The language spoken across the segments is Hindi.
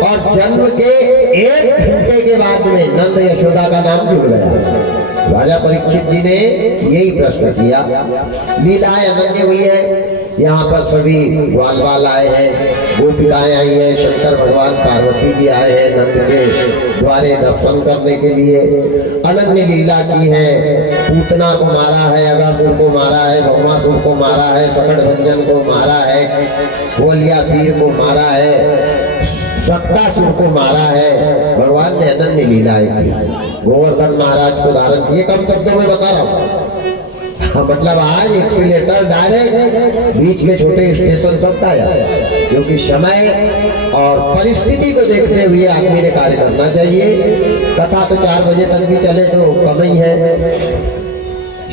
और जन्म के 1 घंटे के बाद में नंद यशोदा का नाम जुड़ गया। राजा परीक्षित जी ने यही प्रश्न किया। लीलाएं अनन्य हुई है। यहाँ पर सभी ग्वाल बाल आए हैं, गोपिकाएं आई हैं, शंकर भगवान पार्वती जी आए हैं नंद के द्वारे दर्शन करने के लिए। अनन्य लीला की है। पूतना को मारा है, अगासुर को मारा है, भगवासुर को मारा है, सकटभंजन को मारा है, गोलिया पीर को मारा है, सट्टासुर को मारा है। भगवान ने अनन्य लीलाएं की। गोवर्धन महाराज को धारण किए। कम शब्दों में बता रहा हूँ। मतलब आज एक से लेकर डायरेक्ट बीच के छोटे स्टेशन तक आया, क्योंकि समय और परिस्थिति को देखते हुए आदमी ने कार्य करना चाहिए। कथा तो 4 बजे तक भी चले तो कम ही है।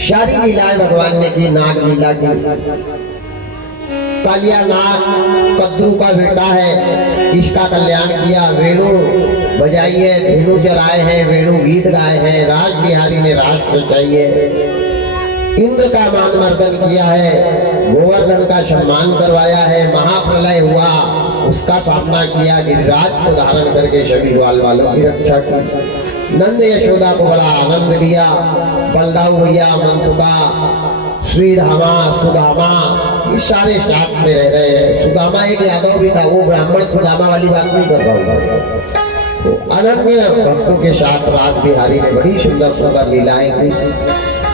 सारी लीलाएं भगवान ने की। नाग लीला की। कालिया नाग कद्रू का बेटा है, इसका कल्याण किया। वेणु बजाई है, धेनु जलाए हैं, वेणु गीत गाए हैं, राज बिहारी ने राज रचाई है। इंद्र का मान मर्दन किया है, गोवर्धन का सम्मान करवाया है। महाप्रलय हुआ, उसका सामना किया। गिरिराज को धारण करके सभी ग्वाल वालों की रक्षा की। नंद यशोदा को बड़ा आनंद दिया। बलदाऊ भैया, मनसुखा, श्रीधामा, सुदामा, ये सारे साथ में रह रहे हैं। सुदामा एक यादव भी था, वो ब्राह्मण सुदामा वाली बात नहीं कर रहा हूँ। तो अनन्य भक्तों के साथ राज बिहारी ने बड़ी सुंदर सुंदर लीलाएं की।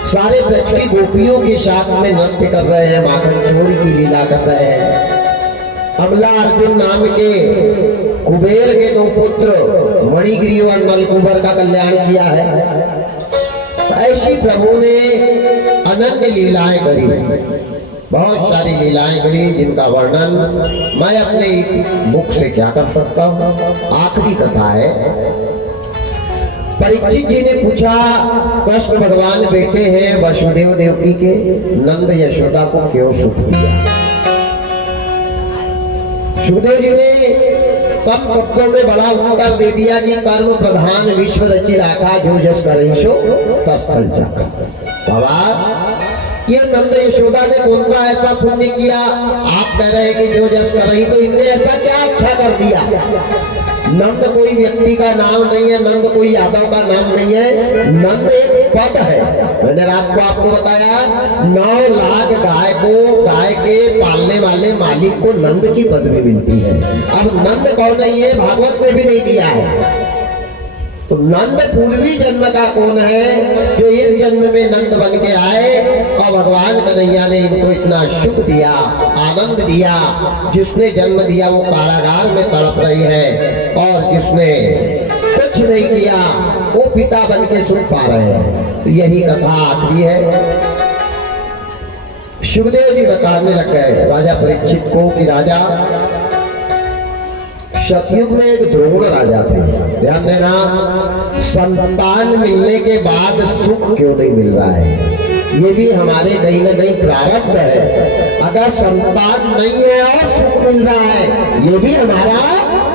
सारे ब्रज की गोपियों के साथ में नृत्य कर रहे हैं, माखन चोरी की लीला कर रहे हैं। अमला अर्जुन नाम के कुबेर के 2 पुत्र मणिगिरी और नलकुबर का कल्याण किया है। ऐसी प्रभु ने अनन्य लीलाएं करी, बहुत सारी लीलाएं करी, जिनका वर्णन मैं अपने मुख से क्या कर सकता हूँ। आखिरी कथा है। परीक्षित जी ने पूछा, कृष्ण भगवान बेटे हैं वसुदेव देवकी के, नंद यशोदा को क्यों सुख दिया? सुखदेव जी ने कम शब्दों में बड़ा उत्तर दे दिया कि कर्म प्रधान विश्व रचि राखा, जो जस करेशो तब फल जाता। बाबा, ये नंद यशोदा ने कौन सा ऐसा पुण्य किया? आप कह रहे हैं कि जो जस कर रही, तो इनने ऐसा क्या अच्छा कर दिया? नंद कोई व्यक्ति का नाम नहीं है, नंद कोई यादव का नाम नहीं है, नंद एक पद है। मैंने रात को आपको बताया, 9 लाख गाय के पालने वाले मालिक को नंद की पदवी मिलती है। अब नंद कौन है ये भागवत में भी नहीं दिया है। तो नंद पूर्वी जन्म का कौन है, जो इस जन्म में नंद बन के आए और भगवान कन्हैया ने इनको इतना सुख दिया, आनंद दिया। जिसने जन्म दिया वो कारागार में तड़प रही है, और जिसने कुछ नहीं किया वो पिता बन के सुख पा रहे हैं। तो यही कथा आखिरी है। सुखदेव जी बताने लग गए राजा परीक्षित को कि राजा, सतयुग में एक द्रोण राजा थे। ध्यान देना, संतान मिलने के बाद सुख क्यों नहीं मिल रहा है, ये भी हमारे कहीं ना कहीं प्रारब्ध है। अगर संतान नहीं है और सुख मिल रहा है, ये भी हमारा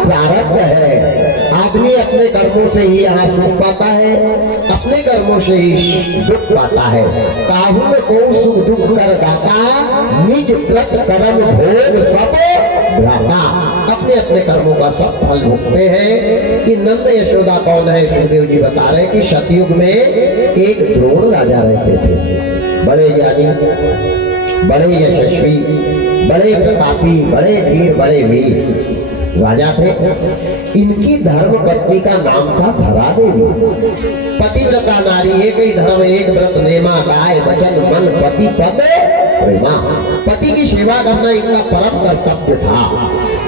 प्रारब्ध है। आदमी अपने कर्मों से ही यहाँ सुख पाता है, अपने कर्मों से ही दुख पाता है। काहू में को सुख दुख कर गाता, निज कृत कर्म भोग सब भ्राता। अपने अपने कर्मों का सब फल भोगते हैं। कि नंद यशोदा कौन है? सुखदेव जी बता रहे कि सतयुग में एक द्रोण राजा रहते थे। बड़े ज्ञानी, बड़े यशस्वी, बड़े प्रतापी, बड़े धीर, बड़े वीर राजा थे। इनकी धर्म पत्नी का नाम था धरा देवी। पतिव्रता नारी, एक ही धर्म एक व्रत नेमा, गाय वचन मन पति पद प्रेमा। पति की सेवा करना इनका परम कर्तव्य था।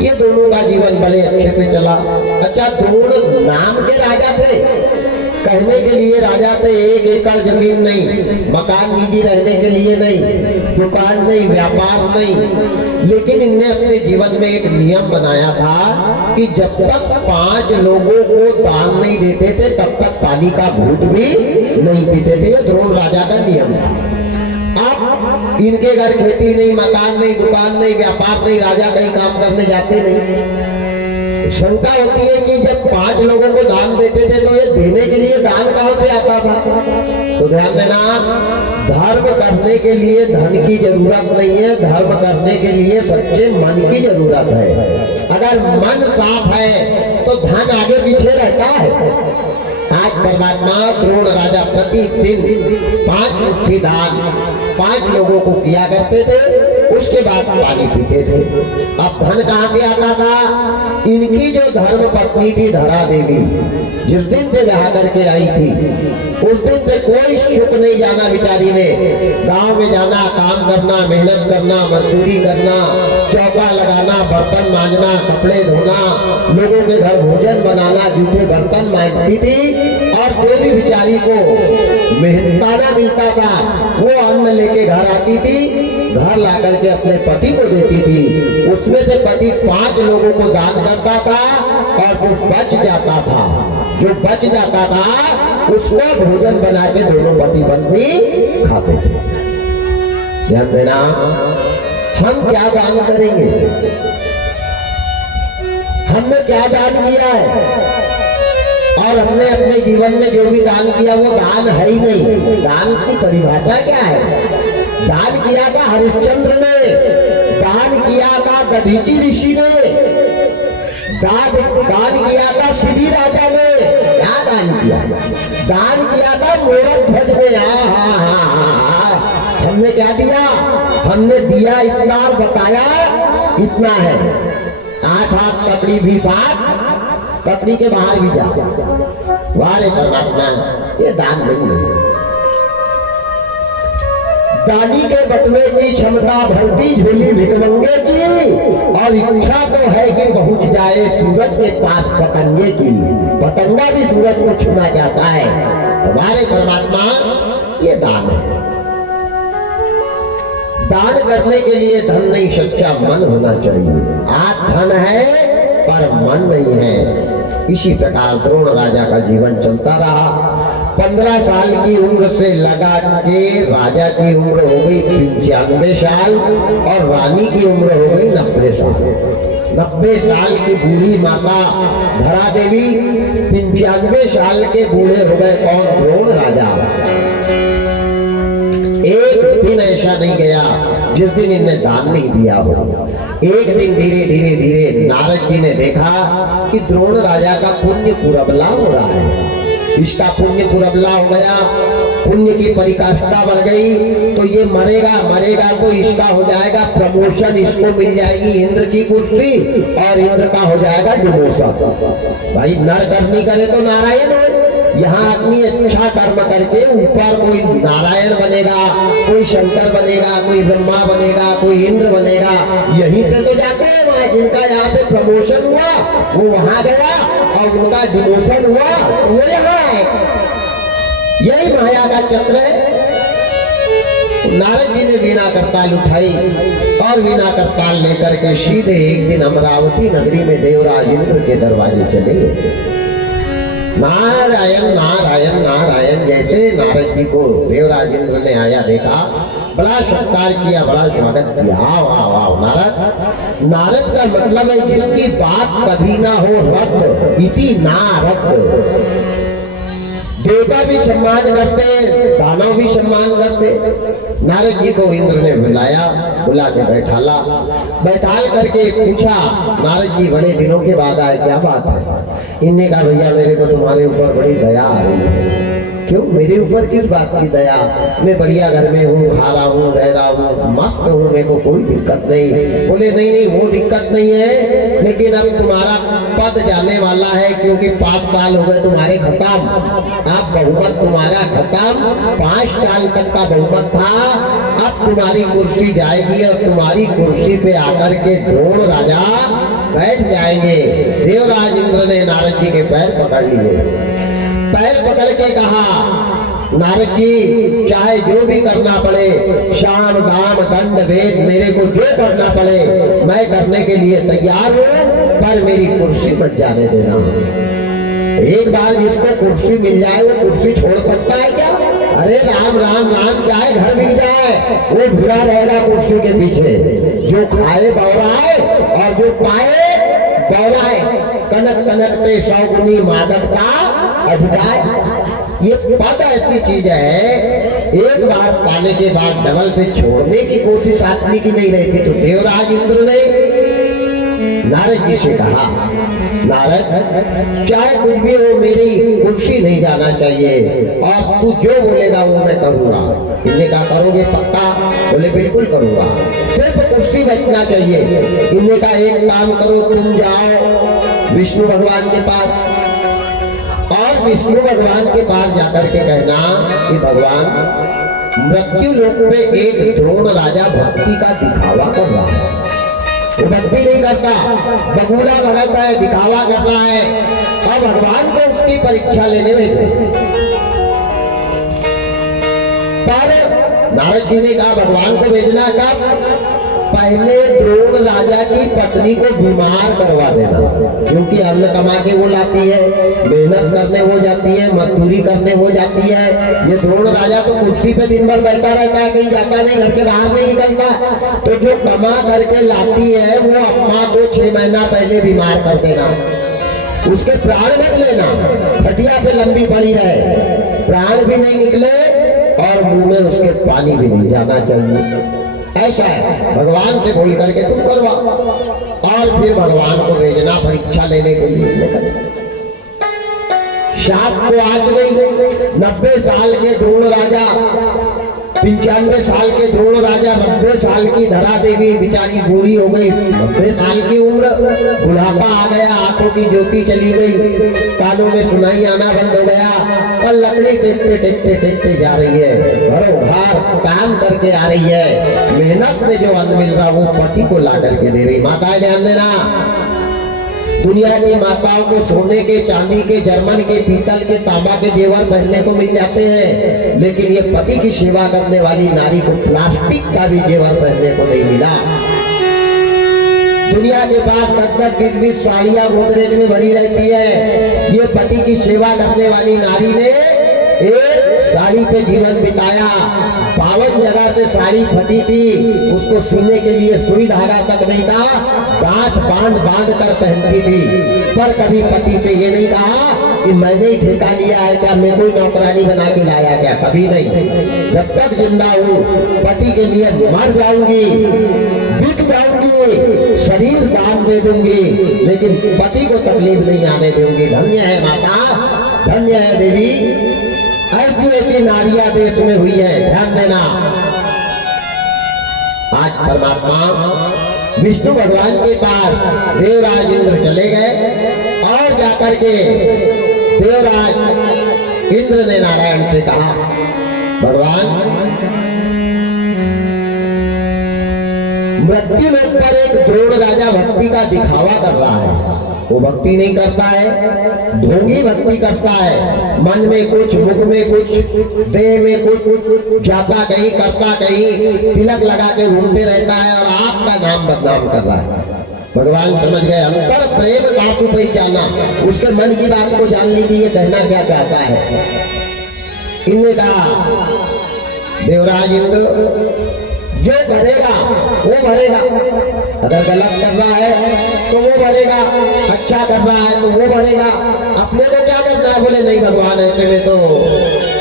ये दोनों का जीवन बड़े अच्छे से चला। अच्छा, दोनों नाम के राजा थे, कहने के लिए राजा थे। 1 एकड़ जमीन नहीं, मकान निजी रहने के लिए नहीं, दुकान नहीं, व्यापार नहीं। लेकिन इनने अपने जीवन में एक नियम बनाया था कि जब तक 5 लोगों को दान नहीं देते थे, तब तक पानी का घूंट भी नहीं पीते थे। ये द्रोण राजा का नियम था। अब इनके घर खेती नहीं, मकान नहीं, दुकान नहीं, व्यापार नहीं, राजा कहीं काम करने जाते नहीं। शंका होती है कि जब 5 लोगों को दान देते थे तो ये देने के लिए दान कहां से आता था? तो ध्यान देना, धर्म करने के लिए धन की जरूरत नहीं है, धर्म करने के लिए सच्चे मन की जरूरत है। अगर मन साफ है तो धन आगे पीछे रहता है। आज परमात्मा द्रोण राजा प्रतिदिन 5 मुट्ठी दान 5 लोगों को किया करते थे, उसके बाद पानी पीते थे। अब धन कहाँ से आता था? इनकी जो धर्म पत्नी थी धरा देवी, जिस दिन से ब्याह करके आई थी उस दिन से कोई सुख नहीं जाना बेचारी ने। गांव में जाना, काम करना, मेहनत करना, मजदूरी करना, चौका लगाना, बर्तन मांजना, कपड़े धोना, लोगों के घर भोजन बनाना, जूठे बर्तन मांजती थी। और कोई भी बेचारी को मेहनताना मिलता था वो अन्न लेके घर आती थी, घर ला करके अपने पति को देती थी। उसमें से पति 5 लोगों को दान करता था और वो बच जाता था, जो बच जाता था उसको भोजन बना के दोनों पति पत्नी खाते थे। ध्यान देना, हम क्या दान करेंगे? हमने क्या दान किया है? और हमने अपने जीवन में जो भी दान किया वो दान है ही नहीं। दान की परिभाषा क्या है? दान किया था हरिश्चंद्र ने, दान किया था दधीची ऋषि ने, दान किया था शिवी राजा ने। क्या दान किया? दान किया था मोरक ध्वज ने। हमने क्या दिया? हमने दिया इतना, बताया इतना है। 8 हाथ कपड़ी भी साथ, कपड़ी के बाहर भी जा। वाले परमात्मा, ये दान नहीं है। दानी के बटवे की क्षमता भरती झोली भिकमंगे की, और इच्छा तो है कि पहुंच जाए सूरज के पास पतंगे की। पतंगा भी सूरज को छूना चाहता है। हमारे परमात्मा, ये दान है। दान करने के लिए धन नहीं, सच्चा मन होना चाहिए। आज धन है पर मन नहीं है। इसी प्रकार द्रोण राजा का जीवन चलता रहा। 15 साल की उम्र से लगा के राजा की उम्र हो गई 95 साल और रानी की उम्र हो गई 90 साल। 90 साल की बूढ़ी माता धरा देवी, 95 साल के बूढ़े हो गए कौन? द्रोण राजा। एक दिन ऐसा नहीं गया जिस दिन इनने दान नहीं दिया हो। एक दिन धीरे धीरे धीरे नारद जी ने देखा कि द्रोण राजा का पुण्य पुरबला हो रहा है। इसका पुण्य पुरबला हो गया, पुण्य की परिकाष्ठा बढ़ गई, तो ये मरेगा तो इसका हो जाएगा प्रमोशन, इसको मिल जाएगी इंद्र की कुर्सी और इंद्र का हो जाएगा डिमोशन। भाई नर कर्मी करे तो नारायण हो। यहाँ आदमी अच्छा कर्म करके ऊपर कोई नारायण बनेगा, कोई शंकर बनेगा, कोई ब्रह्मा बनेगा, कोई इंद्र बनेगा। यहीं से तो जाते हैं वहां, जिनका यहाँ से प्रमोशन हुआ वो वहां गया और उनका डिमोशन हुआ वो यहाँ आए। यही माया का चक्र है। नारद जी ने वीणा करताल उठाई और वीणा करताल लेकर के सीधे एक दिन अमरावती नगरी में देवराज इंद्र के दरवाजे चले गए। नारायण नारायण नारायण। जैसे नारद जी को देवराज इंद्र ने आया देखा, बड़ा सत्कार किया, बड़ा स्वागत किया। वाह वाह नारद। नारद का मतलब है जिसकी बात कभी ना हो रत, इति नारद। देवता भी सम्मान करते, दानव भी सम्मान करते। नारद जी को इंद्र ने बुला के बैठाल करके पूछा, नारद जी बड़े दिनों के बाद आए, क्या बात है? इनने कहा भैया मेरे को तुम्हारे ऊपर बड़ी दया आ रही है। क्यों? मेरे ऊपर किस बात की दया? मैं बढ़िया घर में हूँ, खा रहा हूँ, रह रहा हूँ, मस्त हूँ, मेरे को कोई दिक्कत नहीं। बोले नहीं वो दिक्कत नहीं है, लेकिन अब तुम्हारा पद जाने वाला है, क्योंकि 5 साल हो गए तुम्हारे खत्म। अब बहुमत तुम्हारा खत्म, 5 साल तक का बहुमत था, अब तुम्हारी कुर्सी जाएगी और तुम्हारी कुर्सी पे आकर के द्रोण राजा बैठ जाएंगे। देवराज इंद्र ने नारद जी के पैर पकड़ लिए। पैर पकड़ के कहा, नारद जी चाहे जो भी करना पड़े, शाम दाम दंड भेद, मेरे को जो करना पड़े मैं करने के लिए तैयार हूँ, पर मेरी कुर्सी पर जाने देना। एक बार जिसको कुर्सी मिल जाए वो कुर्सी छोड़ सकता है क्या? अरे राम राम राम जाए घर मिल जाए, वो भिड़ा रहेगा कुर्सी के पीछे। जो खाए बौराए और जो पाए बौराए। कनक कनक पे 100 गुनी मादक का अधिकार। ये पद ऐसी चीज है, एक बार पाने के बाद डबल पे छोड़ने की कोशिश आदमी की नहीं रहती। तो देवराज इंद्र ने नारद जी से कहा, नारद चाहे कुछ भी हो, मेरी कुर्सी नहीं जाना चाहिए और तू जो बोलेगा वो मैं करूंगा। इनने कहा करोगे पक्का? बोले बिल्कुल करूंगा, सिर्फ कुर्सी बचना चाहिए। इनने कहा एक काम करो, तुम जाओ विष्णु भगवान के पास और विष्णु भगवान के पास जाकर के कहना कि भगवान मृत्यु लोक पे एक द्रोण राजा भक्ति का दिखावा कर रहा है। वो भक्ति नहीं करता, बगुला भगत है, दिखावा कर रहा है, और भगवान को उसकी परीक्षा लेने भेजो। पर नारद जी ने कहा भगवान को भेजना कब? पहले द्रोण राजा की पत्नी को बीमार करवा देना, क्योंकि अन्न कमा के वो लाती है, मेहनत करने वो जाती है, मजदूरी करने वो जाती है। ये द्रोण राजा तो कुर्सी पे दिन भर बैठा रहता है, कहीं जाता नहीं, घर के बाहर नहीं निकलता। तो जो कमा करके लाती है वो अम्मा को 6 महीना पहले बीमार कर देना, उसके प्राण मत लेना, खटिया पे लंबी पड़ी रहे, प्राण भी नहीं निकले और मुंह में उसके पानी भी नहीं जाना चाहिए। ऐसा है, भगवान से बोल करके तुम करवा और फिर भगवान को भेजना परीक्षा लेने के लिए। सात को आज नहीं, 90 साल के द्रोण राजा, 95 साल के द्रोण राजा, 90 साल की धरा देवी बेचारी बूढ़ी हो गई, 90 साल की उम्र, बुढ़ापा आ गया, आंखों की ज्योति चली गई, कानों में सुनाई आना बंद हो गया, और लकड़ी टेकते टेकते टेकते जा रही है, घरों घर काम करके आ रही है, मेहनत में जो अन्न मिल रहा वो पति को ला करके दे रही। माताएं ध्यान देना, दुनिया की माताओं को सोने के, चांदी के, जर्मन के, पीतल के, तांबा के जेवर पहनने को मिल जाते हैं, लेकिन ये पति की सेवा करने वाली नारी को प्लास्टिक का भी जेवर पहनने को नहीं मिला। दुनिया के पास 10-10, 20-20 साड़ियां गोदरेज में भरी रहती है, ये पति की सेवा करने वाली नारी ने एक साड़ी पे जीवन बिताया, 52 जगह से साड़ी फटी थी, उसको सीने के लिए सुई धागा तक नहीं था, गांठ बांध बांध कर पहनती थी, पर कभी पति से ये नहीं कहा कि मैंने ही ठेका लिया है क्या, मैं कोई नौकरानी बना के लाया क्या, कभी नहीं। जब तक जिंदा हूँ पति के लिए मर जाऊंगी, बिक जाऊंगी, शरीर दान दे दूंगी, लेकिन पति को तकलीफ नहीं आने दूंगी। धन्य है माता, धन्य है देवी, ऐसी ऐसी नारियां देश में हुई है, ध्यान देना। आज परमात्मा विष्णु भगवान के पास देवराज इंद्र चले गए और जाकर के देवराज इंद्र ने नारायण से कहा, भगवान मृत्यु लोक पर एक द्रोण राजा भक्ति का दिखावा कर रहा है, वो भक्ति नहीं करता है, ढोंगी भक्ति करता है, मन में कुछ, मुख में कुछ, देह में कुछ, जाता कहीं करता कहीं, तिलक लगा के घूमते रहता है और आपका नाम बदनाम कर रहा है। भगवान समझ गए, अंतर प्रेम धातु पे जाना, उसके मन की बात को जान लीजिए, ये कहना क्या चाहता है। इनने कहा देवराज इंद्र जो करेगा वो भरेगा, अगर गलत कर रहा है तो वो भरेगा, अच्छा कर रहा है तो वो भरेगा, अपने को क्या करना है। बोले नहीं भगवान, ऐसे में तो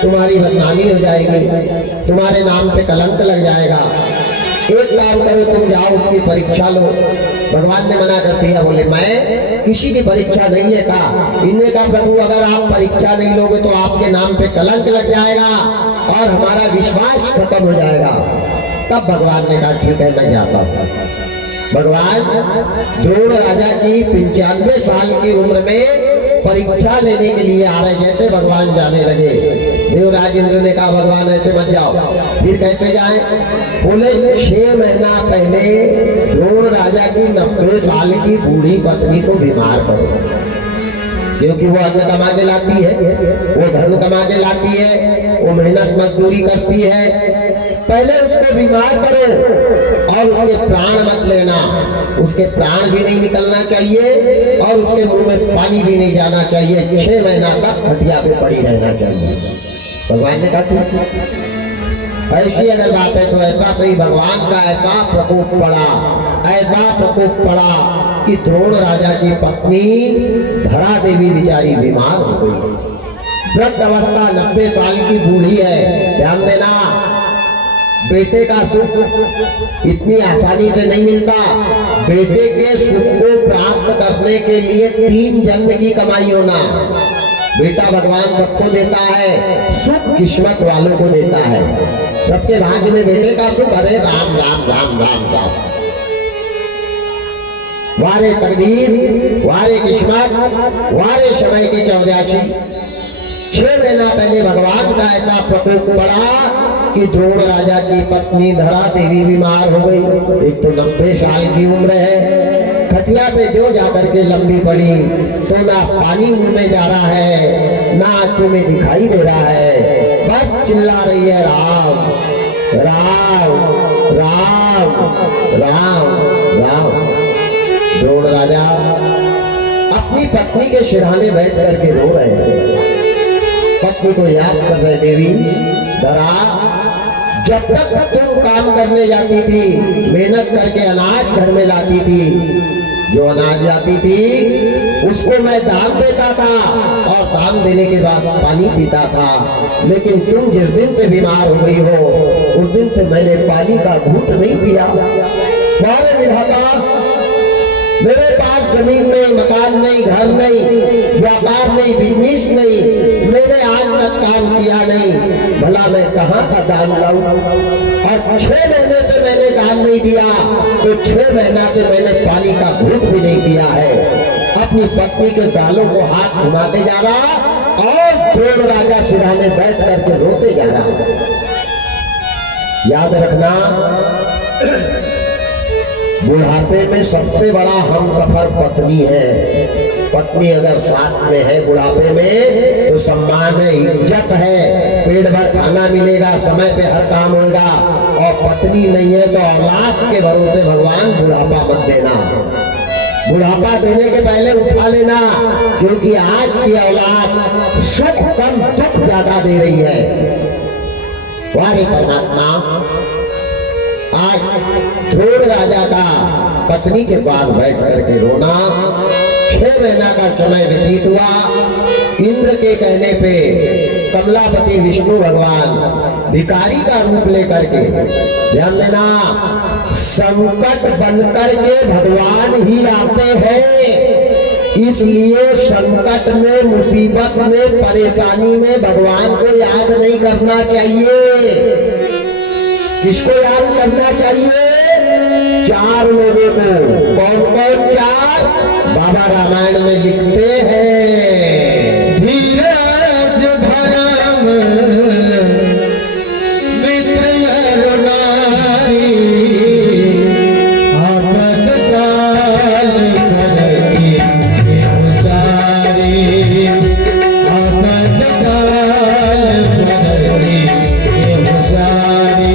तुम्हारी बदनामी हो जाएगी, तुम्हारे नाम पे कलंक लग जाएगा, एक काम करो तुम जाओ उसकी परीक्षा लो। भगवान ने मना कर दिया, बोले मैं किसी की परीक्षा नहीं लेता। इन्हें कहा प्रभु अगर आप परीक्षा नहीं लोगे तो आपके नाम पे कलंक लग जाएगा और हमारा विश्वास खत्म हो जाएगा। तब भगवान ने कहा ठीक है मैं जाता हूँ। भगवान द्रोण राजा की 95 साल की उम्र में परीक्षा लेने के लिए आ रहे, जैसे भगवान जाने लगे, देवराज इंद्र ने कहा भगवान ऐसे मत जाओ। फिर कैसे जाए? बोले 6 महीना पहले द्रोण राजा की 90 साल की बूढ़ी पत्नी को बीमार करो, क्योंकि वो अन्न कमा के लाती है, वो धन कमा के लाती है, वो मेहनत मजदूरी करती है। पहले उसको बीमार करो और उसके प्राण मत लेना, उसके प्राण भी नहीं निकलना चाहिए और उसके मुंह में पानी भी नहीं जाना चाहिए। 6 महीना तक खटिया पे पड़ी रहना चाहिए। भगवान ने कहा ऐसी अगर बात है तो ऐसा सही। भगवान का ऐसा प्रकोप पड़ा, ऐसा प्रकोप पड़ा कि द्रोण राजा की पत्नी धरा देवी बेचारी बीमार हो गई। वृद्ध अवस्था, 90 साल की बूढ़ी है। ध्यान देना, बेटे का सुख इतनी आसानी से नहीं मिलता। बेटे के सुख को प्राप्त करने के लिए 3 जन्म की कमाई होना। बेटा भगवान सबको देता है, सुख किस्मत वालों को देता है। सबके भाग्य में बेटे का सुख, अरे राम राम राम राम राम। वारे तकदीर, वारे किस्मत, वारे समय के 84। 6 महीना पहले भगवान का ऐसा प्रकोप पड़ा कि द्रोण राजा की पत्नी धरा देवी बीमार हो गई। एक तो 90 साल की उम्र है, खटिया पे जो जाकर के लंबी पड़ी तो ना पानी मुंह में जा रहा है, ना आंखों में दिखाई दे रहा है, बस चिल्ला रही है राम राम राम राम राम। द्रोण राजा अपनी पत्नी के सिरहाने बैठ करके रो रहे हैं, पत्नी को याद कर रहे। देवी धरा, जब तक तुम काम करने जाती थी, मेहनत करके अनाज घर में लाती थी, जो अनाज लाती थी उसको मैं दान देता था और दान देने के बाद पानी पीता था। लेकिन तुम जिस दिन से बीमार हो गई हो, उस दिन से मैंने पानी का घूंट नहीं पिया। मारे विधाता, मेरे पास जमीन नहीं, मकान नहीं, घर नहीं, व्यापार नहीं, बिजनेस नहीं, मैंने आज तक काम किया नहीं, भला मैं कहाँ का दान लाऊं? और 6 महीने से मैंने दान नहीं दिया, तो 6 महीना से मैंने पानी का घूंट भी नहीं पिया है। अपनी पत्नी के बालों को हाथ घुमाते जा रहा और द्रोण राजा सिरहाने बैठ करके रोते जा रहा। याद रखना, बुढ़ापे में सबसे बड़ा हमसफर पत्नी है। पत्नी अगर साथ में है बुढ़ापे में तो सम्मान है, इज्जत है, पेट भर खाना मिलेगा, समय पे हर काम होगा। और पत्नी नहीं है तो औलाद के भरोसे भगवान बुढ़ापा मत देना। बुढ़ापा देने के पहले उठा लेना, क्योंकि आज की औलाद सुख कम दुख ज्यादा दे रही है। वारे परमात्मा, आज द्रोण राजा का पत्नी के पास बैठ करके रोना। 6 महीना का समय व्यतीत हुआ। इंद्र के कहने पे कमलापति विष्णु भगवान भिखारी का रूप लेकर के, ध्यान देना, संकट बनकर के भगवान ही आते हैं। इसलिए संकट में, मुसीबत में, परेशानी में भगवान को याद नहीं करना चाहिए। किसको याद करना चाहिए? 4 लोगों को। कौन कौन 4? बाबा रामायण में लिखते हैं, धीरज धर्म विद्या नारी, आपद काल करती उतारी, आपद काल करती उतारी।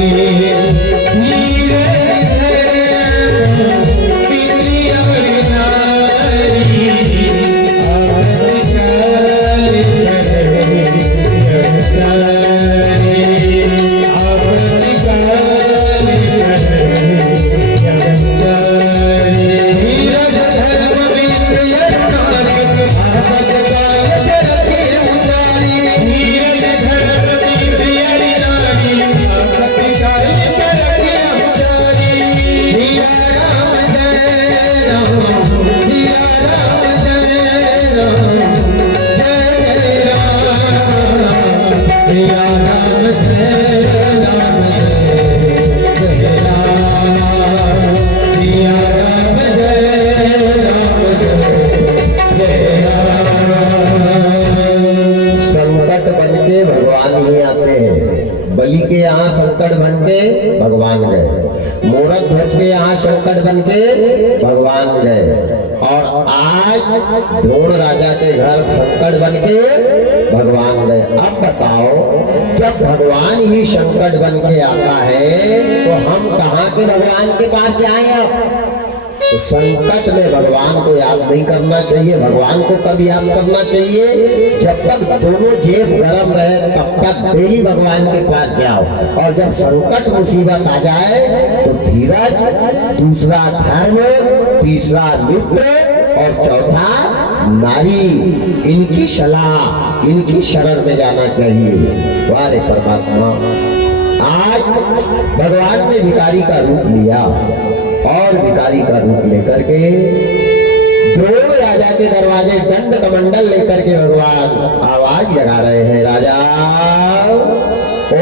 बलि के यहाँ संकट बन के भगवान गए, मूरत ध्वज के यहाँ संकट बन के भगवान गए, और आज द्रोण राजा के घर संकट बन के भगवान गए। अब बताओ, जब भगवान ही संकट बन के आता है तो हम कहाँ के भगवान के पास जाएं? अब तो संकट में भगवान को याद नहीं करना चाहिए। भगवान को कब याद करना चाहिए? जब तक दोनों जेब गर्म रहे तब तक डेली भगवान के पास जाओ, और जब संकट मुसीबत आ जाए तो धीरज, दूसरा धर्म, तीसरा मित्र और चौथा नारी, इनकी सलाह, इनकी शरण में जाना चाहिए। वारे परमात्मा, आज भगवान ने भिखारी का रूप लिया और भिखारी का रूप लेकर के द्रोण राजा के दरवाजे दंड कमंडल लेकर के भगवान आवाज लगा रहे हैं, राजा, ओ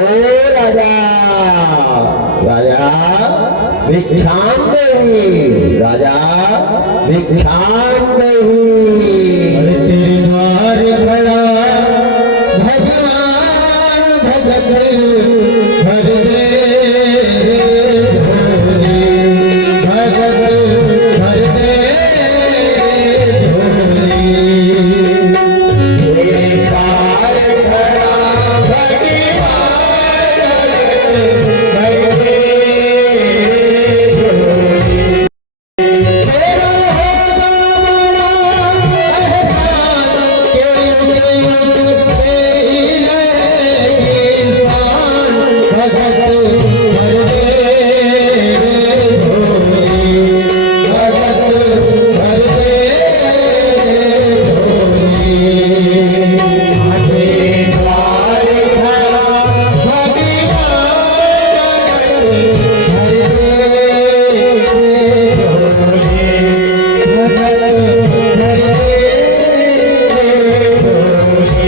राजा, राजा भिक्षाम देहि, राजा भिक्षाम देहि। तेरे द्वार खड़ा भगवान भगत भर दे झोली, भगत भर दे झोली। तेरे द्वार खड़ा भगवान भर दे झोली। तेरा होगा बड़ा एहसान के युग पे ही रहेगी इंसान, भगत भर दे झोली, भगत भर दे झोली। आधे द्वार खड़ा भगवान भर दे झोली, भगत भर दे झोली।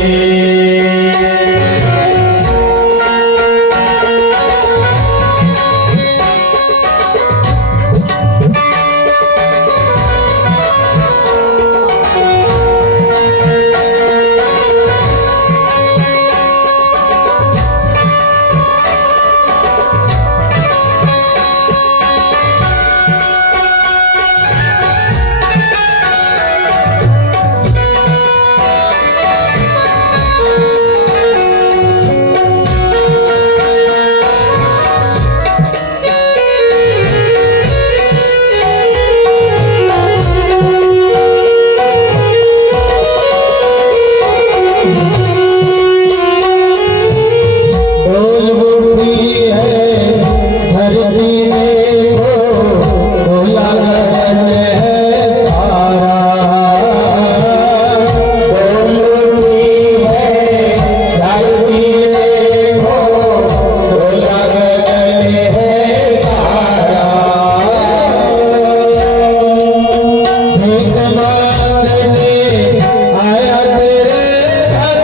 डोल उठी है धरती देखो, डोला गगन है सारा। डोल उठी है धरती देखो, डोला गगन है सारा। भीख मांगने आया तेरे घर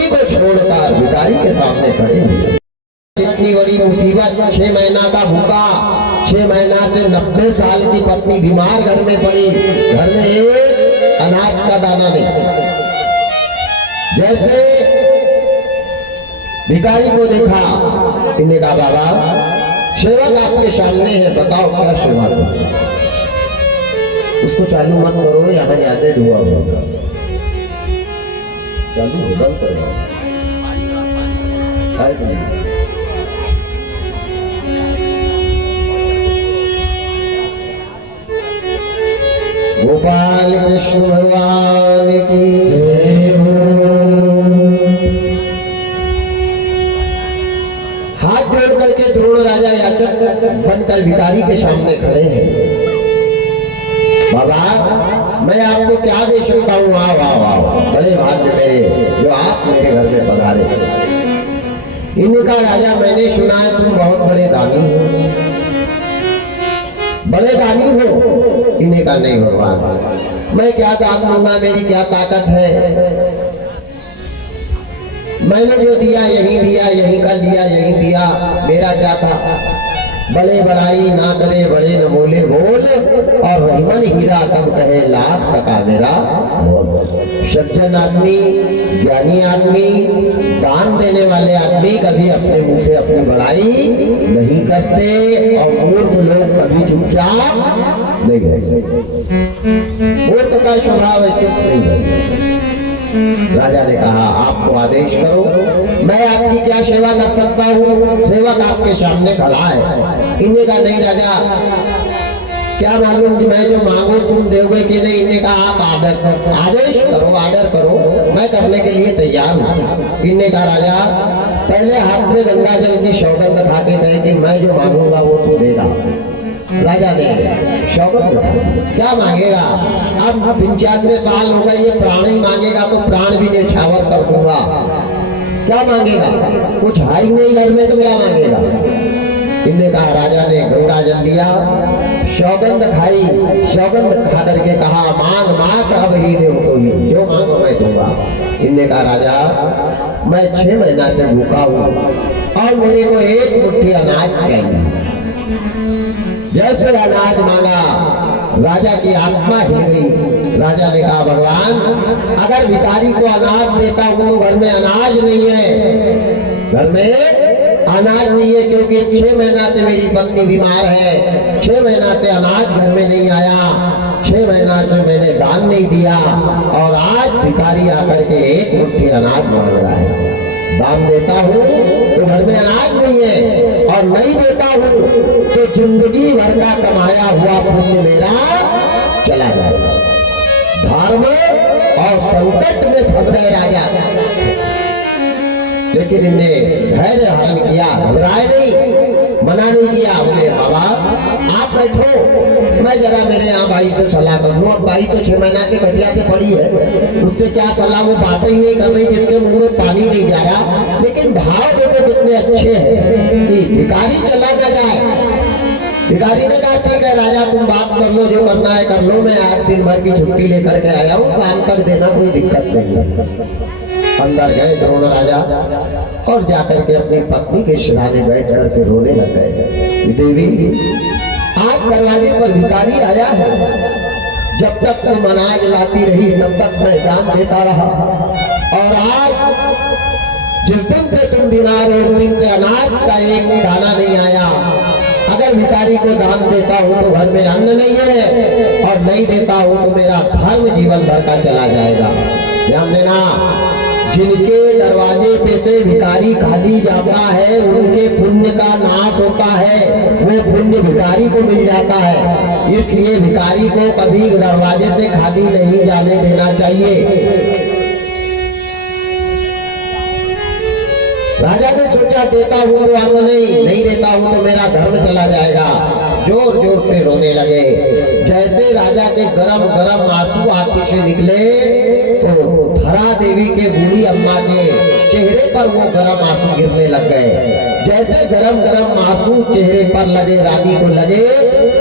पत्नी को छोड़कर भिखारी के सामने खड़े हुए। इतनी बड़ी मुसीबत, 6 महीना का भूखा, 6 महीना से 90 साल की पत्नी बीमार घर में पड़ी, घर में एक अनाज का दाना नहीं। जैसे भिखारी को देखा, इन्हें कहा बाबा सेवक आपके सामने है, बताओ क्या सेवा करो। उसको चालू मत करो, यहाँ ज्यादा धुआ होगा। चालू हो बंद करो। गोपाल कृष्ण भगवान की जय हो। हाथ जोड़ करके द्रोण राजा याचक बनकर भिखारी के सामने खड़े हैं। बाबा मैं आपको क्या दे सकता हूँ? वाह वाह वाह, बड़े भाग्य मेरे जो आप मेरे घर में पधारे। इन्हें कहा राजा मैंने सुना है तुम बहुत बड़े दानी हो, बड़े दानी हो। इन्हें कहा नहीं भगवान, मैं क्या दान दूंगा, मेरी क्या ताकत है। मैंने जो दिया यही दिया, यही का लिया यही दिया, मेरा क्या था। बड़े बड़ाई ना करे बड़े न बोले बोल, और रहीमन हीरा कम कहे लाख टका मेरा बोल। सज्जन आदमी, ज्ञानी आदमी, दान देने वाले आदमी कभी अपने मुंह से अपनी बड़ाई नहीं करते, और मूर्ख लोग कभी चुपचाप नहीं रहते। मूर्ख का स्वभाव है चुप नहीं रहते। राजा ने कहा आपको आदेश करो, मैं आपकी क्या सेवा कर सकता हूँ? सेवक आपके सामने खड़ा है। इन्हें कहा नहीं राजा, क्या मालूम कि मैं जो मांगू तुम दोगे कि नहीं। इन्हें कहा आप आदेश करो, आर्डर करो, मैं करने के लिए तैयार हूँ। इन्हें कहा राजा पहले हाथ में गंगा जल की सौगंध खा के कहे कि मैं जो मांगूंगा वो तू देगा। राजा ने सौगंध क्या मांगेगा? अब 95 साल हो गए, ये प्राण ही मांगेगा तो प्राण भी न्यौछावर कर दूंगा। क्या मांगेगा? कुछ है ही नहीं घर में तो क्या मांगेगा। इन्हें कहा राजा ने गंगा जल लिया, सौगंध खाई, सौगंध खा करके कहा मांग मांग अब ही दे तो ही, जो मांगो मैं दूंगा। इन्हें कहा राजा मैं 6 महीना से भूखा हूँ और मेरे को एक मुट्ठी अनाज चाहिए। जैसे अनाज मांगा राजा की आत्मा हिल गई। राजा ने कहा भगवान अगर भिखारी को अनाज देता हूँ तो घर में अनाज नहीं है, घर में अनाज नहीं है, क्योंकि 6 महीना से मेरी पत्नी बीमार है, 6 महीना से अनाज घर में नहीं आया, 6 महीना से मैंने दान नहीं दिया, और आज भिखारी आकर के एक मुट्ठी अनाज मांग रहा है। दान देता हूँ तो घर में अनाज नहीं है, और नहीं देता हूँ तो जिंदगी भर का कमाया हुआ पुण्य मेरा चला जाएगा। धर्म और संकट में फंस गए राजा, लेकिन इन्हें धैर्य हरण किया, घबराए नहीं, मना नहीं किया। बोले बाबा आप बैठो, मैं जरा मेरे यहाँ भाई से सलाह कर लूँ। और भाई तो 6 महीना के घटिया से पड़ी है, उससे क्या सलाह, वो बातें ही नहीं कर रही, जिसके मुंह में पानी नहीं जा रहा। लेकिन भाव देखो कितने अच्छे हैं कि भिखारी चला ना जाए। भिखारी ने कहा ठीक है राजा तुम बात कर लो, जो करना है कर लो, मैं आज दिन भर की छुट्टी लेकर के आया हूँ, शाम तक देना कोई दिक्कत नहीं है। अंदर गए द्रोण राजा और जाकर के अपनी पत्नी के सिरहाने बैठ करके रोने लग गए। देवी आज दरवाजे पर भिखारी आया है, जब तक तुम अनाज लाती रही तब तक मैं दान देता रहा, और आज जिस दिन से तुम बीमार हो उस दिन से अनाज का एक दाना नहीं आया। अगर भिखारी को दान देता हूँ तो घर में अन्न नहीं है, और नहीं देता हूँ तो मेरा धर्म जीवन भर का चला जाएगा। ध्यान देना, जिनके दरवाजे पे से भिखारी खाली जाता है उनके पुण्य का नाश होता है, वो पुण्य भिखारी को मिल जाता है। इसलिए भिखारी को कभी दरवाजे से खाली नहीं जाने देना चाहिए। राजा ने सोचा देता हूँ तो अन्न नहीं, नहीं देता हूँ तो मेरा धर्म चला जाएगा। जोर जोर से रोने लगे। जैसे राजा के गरम गरम आंसू आंखों से निकले तो धरा देवी के बूढ़ी अम्मा के चेहरे पर वो गरम आंसू गिरने लग गए। जैसे गरम गरम आंसू चेहरे पर लगे रानी को लगे,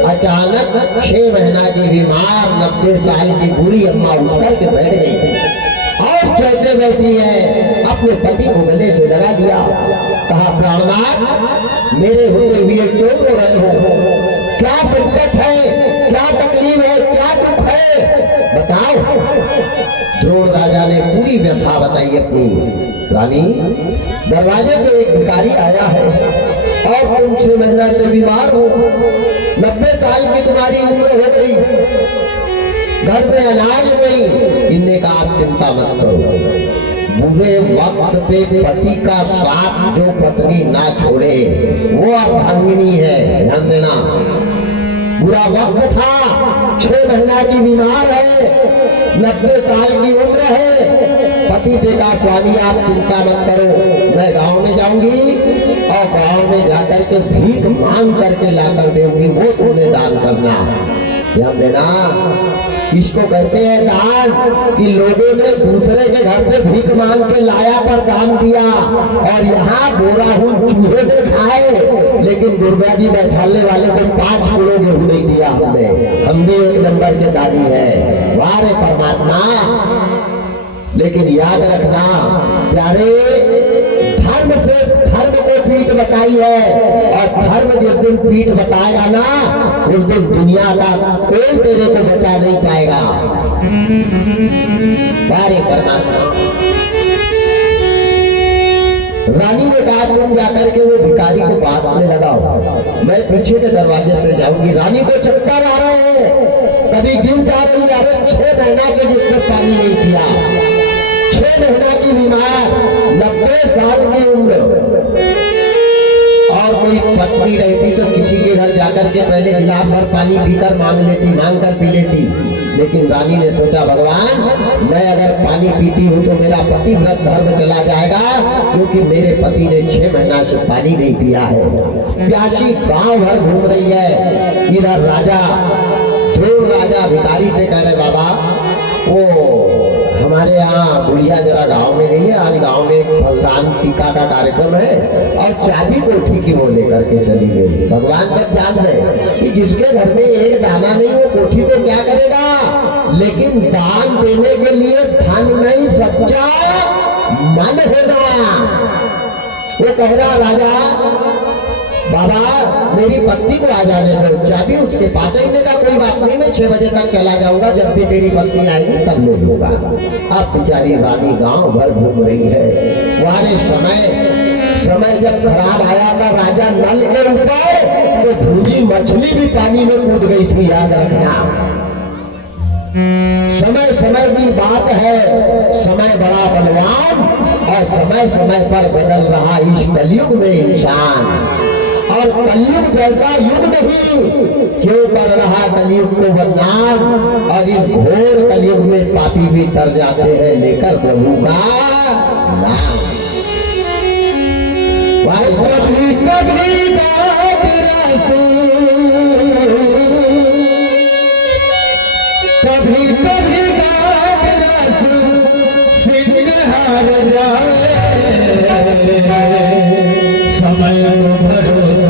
अचानक 6 महीना की बीमार 90 साल की बूढ़ी अम्मा उठ कर के बैठ गई, और जैसे बैठी है अपने पति को गले से लगा लिया, कहा प्राणनाथ मेरे होते हुए क्यों रो रहे हो, क्या संकट है, क्या तकलीफ है, क्या दुख है, बताओ। द्रोण राजा ने पूरी व्यथा बताई अपनी। रानी, दरवाजे पे एक भिखारी आया है और तुम 6 महीना से बीमार हो, 90 साल की तुम्हारी उम्र हो गई, घर में अनाज नहीं। इनने कहा आप चिंता मत करो, बुरे वक्त पे पति का साथ जो पत्नी ना छोड़े वो अर्धांगिनी है, ध्यान देना। बुरा वक्त था, 6 महीना की बीमार है, 90 साल की उम्र है। पति से कहा स्वामी आप चिंता मत करो, मैं गांव में जाऊंगी और गांव में जाकर के भीख मांग करके लाकर देऊंगी, वो तुमने दान करना। ध्यान देना, इसको कहते हैं दान, कि लोगों ने दूसरे के घर से भीख मांग के लाया पर दान दिया। और यहाँ बोरा हूँ चूहे ने खाए, लेकिन दुर्गा जी बैठाने वाले को 5 किलो गेहूं नहीं दिया हमने, हम भी 1 नंबर के दानी है। वाह रे परमात्मा। लेकिन याद रखना प्यारे, धर्म से धर्म को पीठ बताई है, और धर्म जिस दिन पीठ बताएगा ना, उस दिन दुनिया का कोई तेरे को बचा नहीं पाएगा। बारे परमात्मा। रानी ने कहा तुम जाकर के वो भिखारी को बात में लगाओ, मैं पीछे के दरवाजे से जाऊंगी। रानी को चक्कर आ रहे हैं, कभी गिर जा रही है, 6 महीना के जिसने पानी नहीं पिया, 6 महीना की बीमार, 90 साल की उम्र। और कोई पत्नी रहती तो किसी के घर जाकर के पहले गिलास भर पानी पीकर मांग लेती, मांग कर पी लेती। लेकिन रानी ने सोचा भगवान मैं अगर पानी पीती हूँ तो मेरा पतिव्रत धर्म चला जाएगा, क्योंकि मेरे पति ने 6 महीना से पानी नहीं पिया है। प्यासी गांव भर घूम रही है। इधर राजा, द्रोण राजा भिखारी से कह रहे बाबा वो हमारे यहाँ बुढ़िया जरा गांव में गई है, आज गांव में एक फलदान टीका का कार्यक्रम है और चाबी कोठी की वो लेकर के चली गई। भगवान सब जान रहे कि जिसके घर में एक दाना नहीं वो कोठी को क्या करेगा, लेकिन दान देने के लिए धन नहीं सच्चा मन होना। वो कह रहा राजा बाबा मेरी पत्नी को आ जाने दो, चाबी उसके पास है। इन्हें कहा कोई बात नहीं, मैं 6 बजे तक चला जाऊंगा, जब भी तेरी पत्नी आएगी तब ले लूंगा। अब बेचारी रानी गांव भर घूम रही है। वहां समय जब खराब आया था राजा नल के ऊपर, तो भूजी मछली भी पानी में कूद गई थी, याद रखना। समय समय की बात है, समय बड़ा बलवान, और समय समय पर बदल रहा इस कलयुग में इंसान। और कलयुग जैसा युग नहीं, क्यों कर रहा कलयुग को बदनाम। और इस घोर कलयुग में पापी भी तर जाते हैं लेकर प्रभु का नाम। भाई कभी कभी बात रसूल, कभी कभी बात रसूल सिंह हार जाए, समय को भरोसा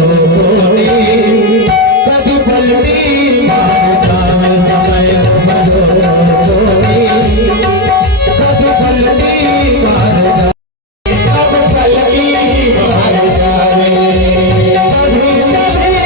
कभी पलटी मारता, समय को भरोसा कभी पलटी मारता, कभी पलटी मार जाए। कभी कभी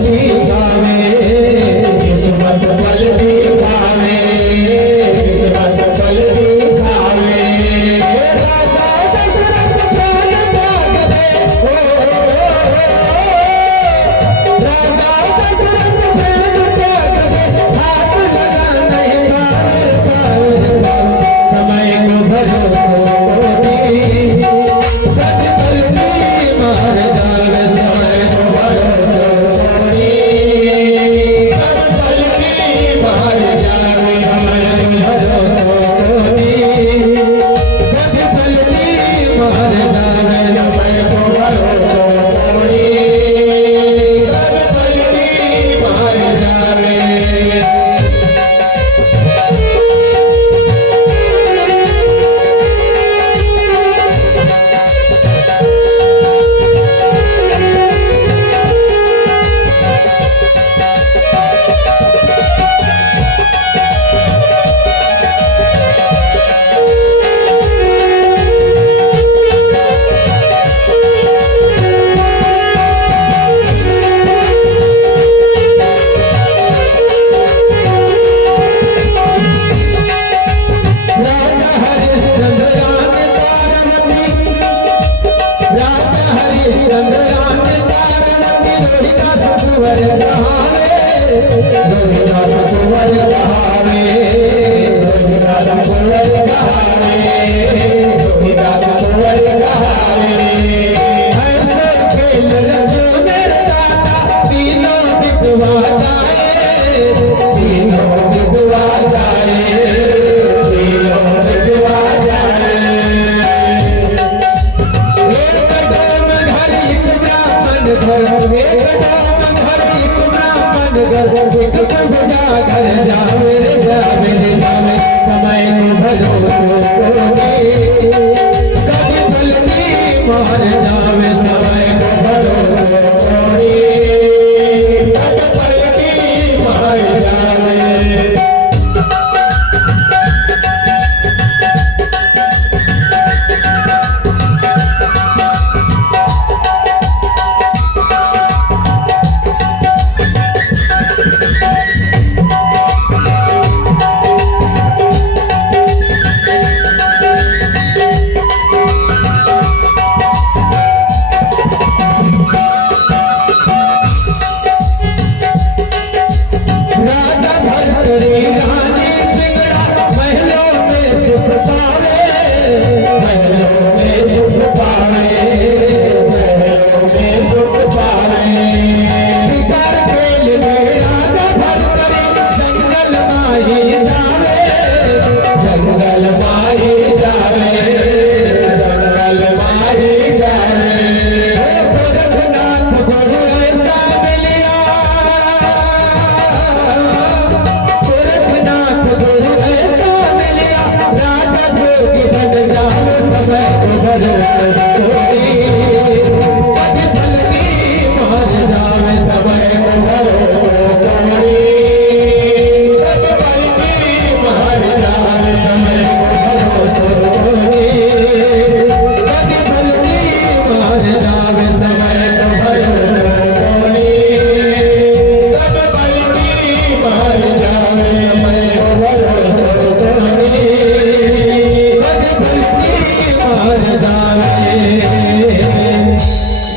दिखावे, किस्मत पल दिखावे, किस्मत पल दिखावे। राजा दशरथ प्राण त्याग दे, राजा दशरथ प्राण त्याग दे, हाथ लगा नहीं पावे, समय को भरोसा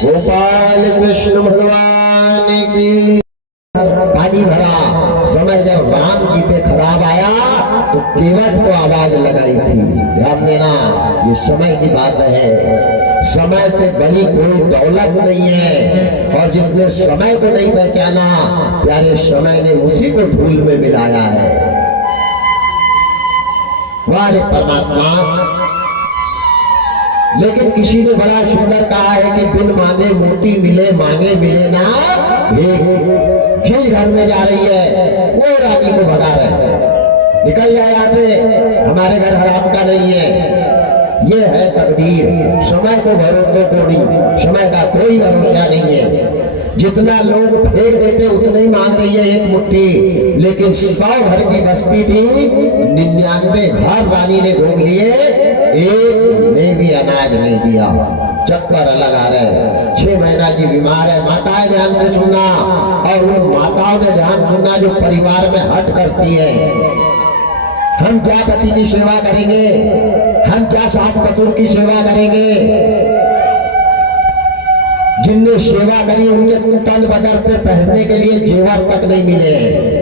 गोपाल कृष्ण भगवान की। पानी भरा समय जब राम जी पे खराब आया तो केवट को आवाज लगाई थी। ध्यान देना, ये समय की बात है। समय से बड़ी कोई दौलत नहीं है, और जिसने समय को नहीं पहचाना, प्यारे समय ने उसी को धूल में मिलाया है। वाह परमात्मा! लेकिन किसी ने बड़ा सुंदर कहा है कि बिन मांगे मोती मिले, मांगे मिले ना भीख। फिर घर में जा रही है, वो रानी को भगा रहे, निकल जाए यहाँ से, हमारे घर हराम का नहीं है। ये है तकदीर। समय को भरोसे को नहीं, समय का कोई भरोसा नहीं है। जितना लोग फेंक देते उतना ही मांग रही है एक मुट्ठी, लेकिन 100 घर की बस्ती थी, 99 घर रानी ने घूम लिए, एक ने भी अनाज नहीं दिया। चक्कर अलग आ रहे हैं। 6 महीना की बीमार है, माताएं ध्यान से सुनना, और उन माताओं ने ध्यान सुनना जो परिवार में हट करती है। हम क्या पति की सेवा करेंगे, हम क्या सास ससुर की सेवा करेंगे। जिनने सेवा करी उनके तन बदर पे पहनने के लिए जेवर तक नहीं मिले हैं।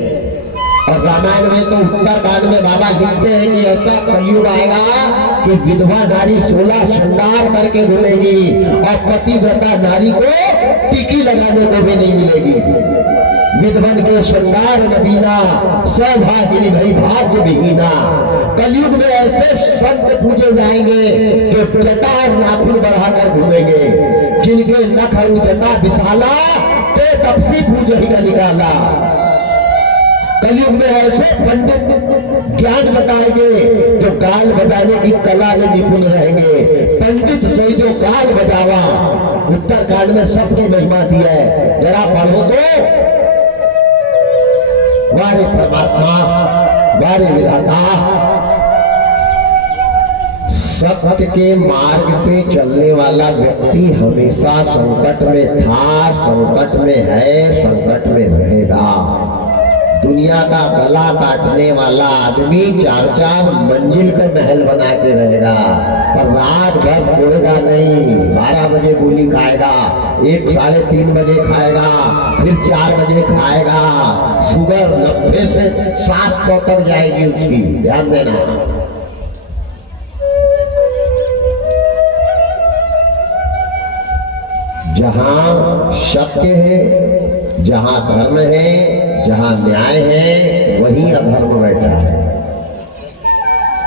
और रामायण में तो उत्तरकांड में बाबा लिखते हैं कि ऐसा कलयुग आएगा कि विधवा नारी 16 श्रृंगार करके घूमेगी और पतिव्रता नारी को टिकी लगाने को भी नहीं मिलेगी। विधवन के श्रृंगार नबीना, सौभाग्यनी भई भाग्य विहीना। कलयुग में ऐसे संत पूजे जाएंगे जो जटा और नाखून बढ़ाकर घूमेंगे, जिनके नख और जटा विशाला ते तपसी पूज ही का निकाला। कलयुग में ऐसे पंडित ज्ञान बताएंगे जो गाल बजाने की कला में निपुण रहेंगे। पंडित से जो गाल बजावा, उत्तरकांड में सबकी महिमा दी है, जरा पढ़ो तो। वारे परमात्मा, वारे विधाता, सत्य के मार्ग पे चलने वाला व्यक्ति हमेशा संकट में था, संकट में है, संकट में रहेगा। दुनिया का गला काटने वाला आदमी 4-4 मंजिल का महल बना के रहेगा, पर रात भर सोएगा नहीं। 12 बजे गोली खाएगा, 1 साढ़े 3 बजे खाएगा, फिर 4 बजे खाएगा। शुगर 90 से 700 तक जाएगी उसकी, ध्यान देना। जहां सत्य है, जहां धर्म है, जहां न्याय है, वहीं अधर्म बैठा है,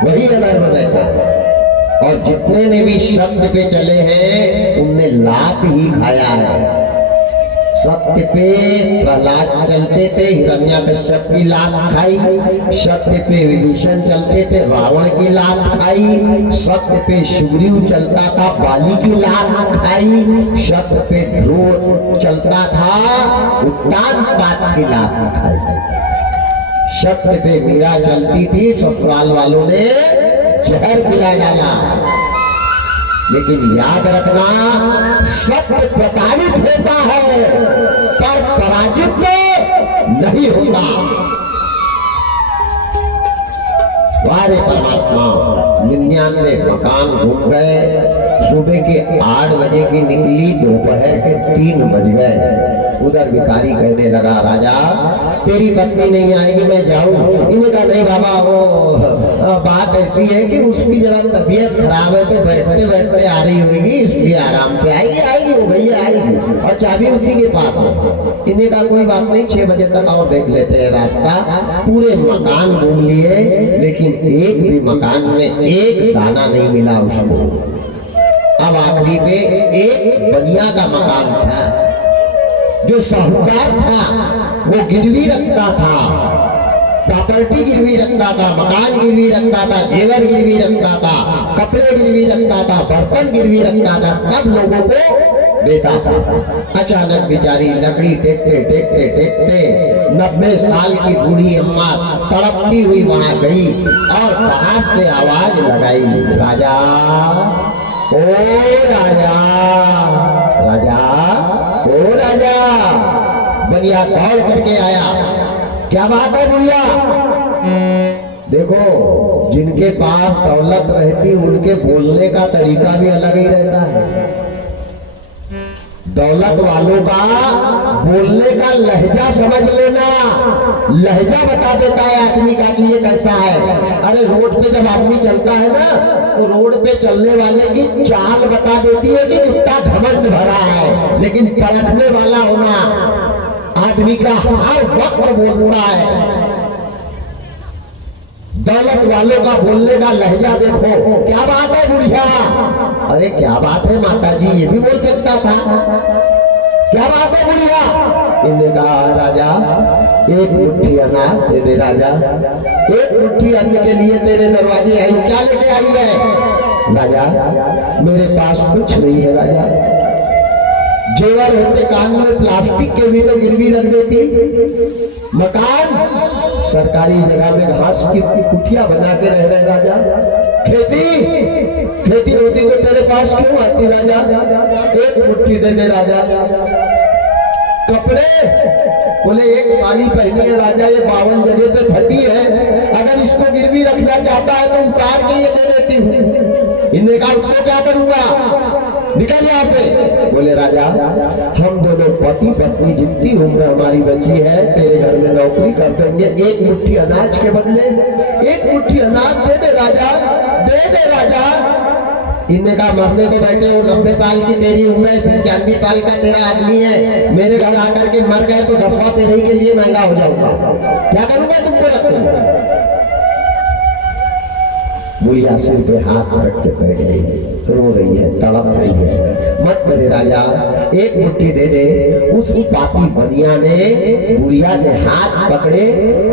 वहीं अधर्म बैठा है। और जितने ने भी सत्य पे चले हैं उनने लात ही खाया है। सत्य पे प्रहलाद चलते थे, हिरण्याकश्यप की लात खाई। सत्य पे विभीषण चलते थे, रावण की लात खाई। सत्य पे सुग्रीव चलता था, बाली की लात खाई। सत्य पे ध्रुव चलता था, उत्तान पात की लात खाई। सत्य पे मीरा चलती थी, ससुराल वालों ने जहर पिला डाला। लेकिन याद रखना, सत्य प्रताड़ित होता है पर पराजित नहीं होता। वारे परमात्मा, 99 मकान घूम गए। सुबह के 8 बजे की निकली, दोपहर के 3 बज गए। उधर भिखारी कहने लगा, राजा तेरी पत्नी नहीं आएगी, मैं जाऊं। इन्होंने कहा नहीं बाबा, वो बात ऐसी है कि उसकी जरा तबीयत खराब है, तो बैठते बैठते आ रही होगी, इसलिए आराम से आएगी। आएगी वो भैया आएगी, और चाबी उसी के पास है। इन्हें कहा कोई बात नहीं, 6 बजे तक और देख लेते हैं रास्ता। पूरे मकान घूम लिए, लेकिन एक भी मकान में एक दाना नहीं मिला उसको। अब आखिरी पे एक बनिया का मकान था, जो साहूकार था वो गिरवी रखता था, प्रॉपर्टी गिरवी रखता था, मकान गिरवी रखता था, जेवर गिरवी रखता था, कपड़े गिरवी रखता था, बर्तन गिरवी रखता था, तब लोगों को देता था। अचानक बेचारी लकड़ी टेकते टेकते टेकते 90 साल की बूढ़ी अम्मा तड़पती हुई वहां गई और बाहर से आवाज लगाई, राजा, ओ राजा, राजा, ओ राजा। बनिया दौड़ करके आया, क्या बात है बुढ़िया? देखो, जिनके पास दौलत रहती उनके बोलने का तरीका भी अलग ही रहता है। दौलत वालों का बोलने का लहजा समझ लेना, लहजा बता देता है आदमी का कि ये कैसा है। अरे रोड पे जब आदमी चलता है ना, तो रोड पे चलने वाले की चाल बता देती है कि कितना घमंड भरा है, लेकिन परखने वाला होना आदमी का हर वक्त बोलता है। दौलत वालों का बोलने का लहजा देखो, क्या बात है बुढ़िया? अरे क्या बात है माता जी, ये भी बोल सकता था। क्या बात है बुढ़िया? इन्होंने कहा, राजा एक मुट्ठी अनाज दे दे राजा, एक मुट्ठी अन्न के लिए तेरे दरवाजे आई, क्या लेके आई है? राजा मेरे पास कुछ नहीं है राजा, जेवर होते कान में प्लास्टिक के भी तो गिरवी रख देती, मकान सरकारी जगह में घास की कुटिया बना के रह रहे राजा, खेती रोटी तो तेरे पास क्यों आती राजा, एक मुट्ठी दे दे राजा, कपड़े बोले एक साड़ी पहनी है राजा, ये 52 जगह पे फटी है, अगर इसको गिरवी रखना चाहता है तो उतार के ये दे देती हूँ। इन्हें कहा उसको क्या करूंगा, निकल यहाँ पे। बोले राजा हम दोनों पति पत्नी जितनी उम्र हमारी बची है तेरे घर में नौकरी कर देंगे, एक मुट्ठी अनाज के बदले एक मुट्ठी अनाज दे दे राजा, दे दे राजा। इनने कहा मरने को बैठे हो, 90 साल की तेरी उम्र है, 95 साल का तेरा आदमी है, मेरे घर आकर के मर गए तो दफा तेरे के लिए महंगा हो जाऊंगा, क्या करूंगा तुमको रखूंगा। बुढ़िया सिर पे हाथ रख के बैठ गई है, रो रही है, तड़प रही है। मत करे राजा, एक मुट्ठी दे दे। उस पापी बनिया ने बुढ़िया के हाथ पकड़े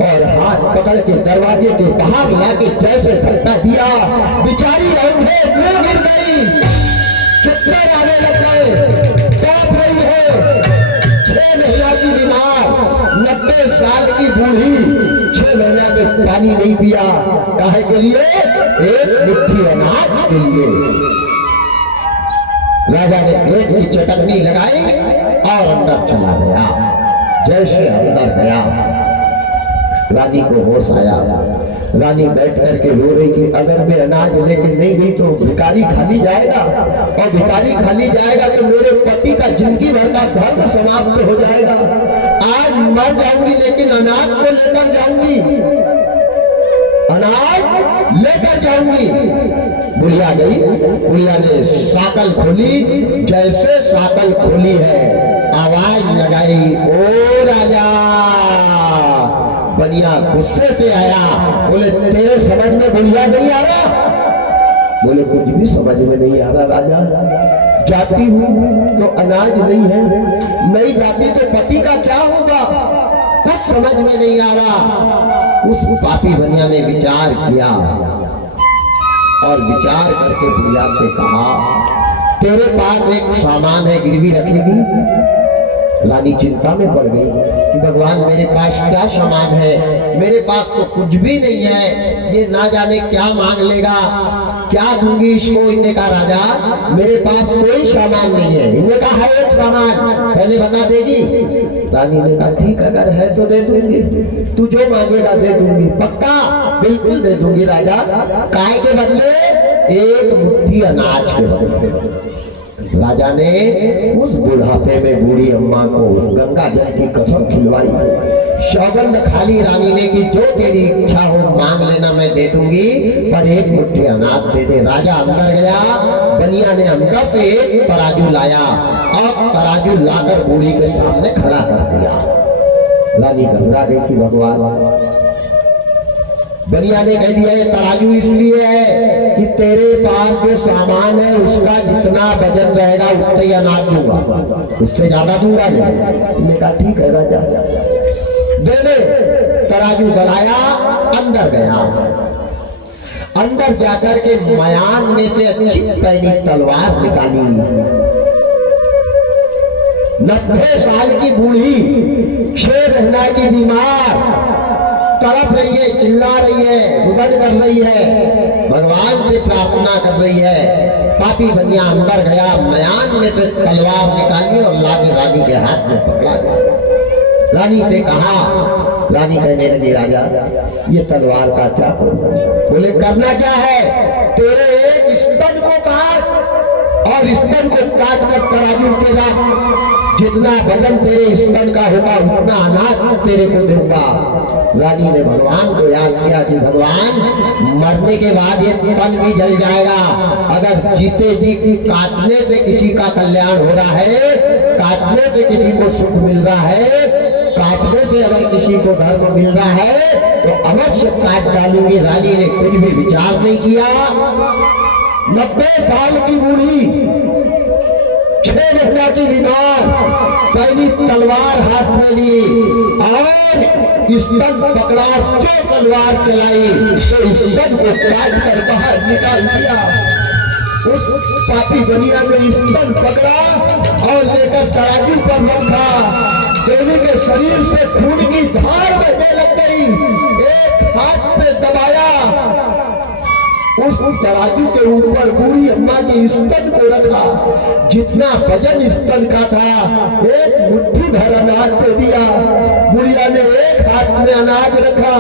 और हाथ पकड़ के दरवाजे के बाहर लाके जैसे धक्का दिया, बेचारी औंधे मुंह गिर गई, चित्ते आने लग गए, कांप रही है। 6 महीना की बीमार, 90 साल की बूढ़ी, 6 महीना के पानी नहीं पिया, काहे के लिए, एक मुट्ठी अनाज के लिए। राजा ने गेट की चटकनी लगाई और अंदर चला गया। जैसे अंदर गया रानी को होश आया, रानी बैठ करके रो रही कि अगर मैं अनाज लेके नहीं गई तो भिखारी खाली जाएगा, और भिखारी खाली जाएगा तो मेरे पति का जिंदगी भर का धर्म समाप्त हो जाएगा। आज मर जाऊंगी लेकिन अनाज को लेकर जाऊंगी, अनाज लेकर जाऊंगी। बुढ़िया गई, बुढ़िया ने साकल खोली, जैसे साकल खोली है आवाज लगाई, ओ राजा। बनिया गुस्से से आया, बोले तेरे समझ में बुढ़िया नहीं आ रहा, बोले कुछ भी समझ में नहीं आ रहा राजा, जाती हूँ तो अनाज नहीं है, नहीं जाती तो पति का क्या होगा, कुछ समझ में नहीं आ रहा। उस पापी बनिया ने विचार किया और विचार करके बुढ़िया से कहा, तेरे पास एक सामान है, गिरवी रखेगी। रानी चिंता में पड़ गई कि भगवान मेरे पास क्या सामान है, मेरे पास तो कुछ भी नहीं है, ये ना जाने क्या मांग लेगा, क्या दूंगी इसको। इन्हें कहा राजा मेरे पास कोई सामान नहीं है। इन्हें कहा है एक सामान, पहले बता देगी। रानी ने कहा ठीक अगर है तो दे दूंगी, तू जो मांगेगा दे दूंगी, पक्का बिल्कुल दे दूंगी राजा। काय के बदले, एक मुट्ठी अनाज के बदले। राजा ने उस बुढ़ापे में बूढ़ी अम्मा को गंगा जल की कसम खिलवाई, सौगंध खाली रानी ने कि जो तेरी इच्छा हो मांग लेना मैं दे दूंगी, पर एक मुट्ठी अनाज दे दे। राजा अंदर गया, बनिया ने अंदर से एक तराजू लाया और तराजू लाकर बूढ़ी के सामने खड़ा कर दिया। रानी घबरा गई कि भगवान, बनिया ने कह दिया ये तराजू इसलिए है कि तेरे पास जो सामान है उसका जितना वजन रहेगा उतना ही अनाज दूंगा, उससे ज्यादा दूंगा नहीं। उसने कहा ठीक है राजा दे दे। तराजू गलाया, अंदर गया, अंदर जाकर के मयान में से अच्छी पैनी तलवार निकाली। 90 साल की बूढ़ी, 6 महीना की बीमार, तड़प रही है, चिल्ला रही है, रुदन कर रही है, भगवान से प्रार्थना कर रही है। पापी बनिया अंदर गया, मयान में से तलवार निकाली और लाके रानी के हाथ में पकड़ा दिया। रानी से कहा, रानी कहने लगी राजा ये तलवार का क्या करूं। बोले करना क्या है, तेरे एक स्तन को काट और स्तन को काट कर तराजू के साथ जितना वजन तेरे स्तन का होगा उतना अनाज तेरे को दूंगा। रानी ने भगवान को याद किया कि भगवान मरने के बाद ये तन भी जल जाएगा, अगर जीते जी काटने से किसी का कल्याण हो रहा है, काटने से किसी को सुख मिल रहा है, काटने से अगर किसी को धर्म मिल रहा है तो अवश्य काट डालूंगी। रानी ने कुछ भी विचार नहीं किया। 90 साल की बूढ़ी, 6 महीना की बीमार, पहली तलवार हाथ में ली और स्तन पकड़ा, जो तलवार चलाई तो स्तन को काट कर बाहर निकाल दिया। उस पापी बनिया ने स्तन पकड़ा और लेकर तराजू पर रखा। देवी के शरीर से खून की धार बहने लग गई। एक हाथ पे दबाया, उस तराजू के ऊपर बूढ़ी अम्मा की स्तन को रखा। जितना वजन स्तन का था, एक मुट्ठी भर अनाज दे दिया। बुढ़िया ने एक हाथ में अनाज रखा,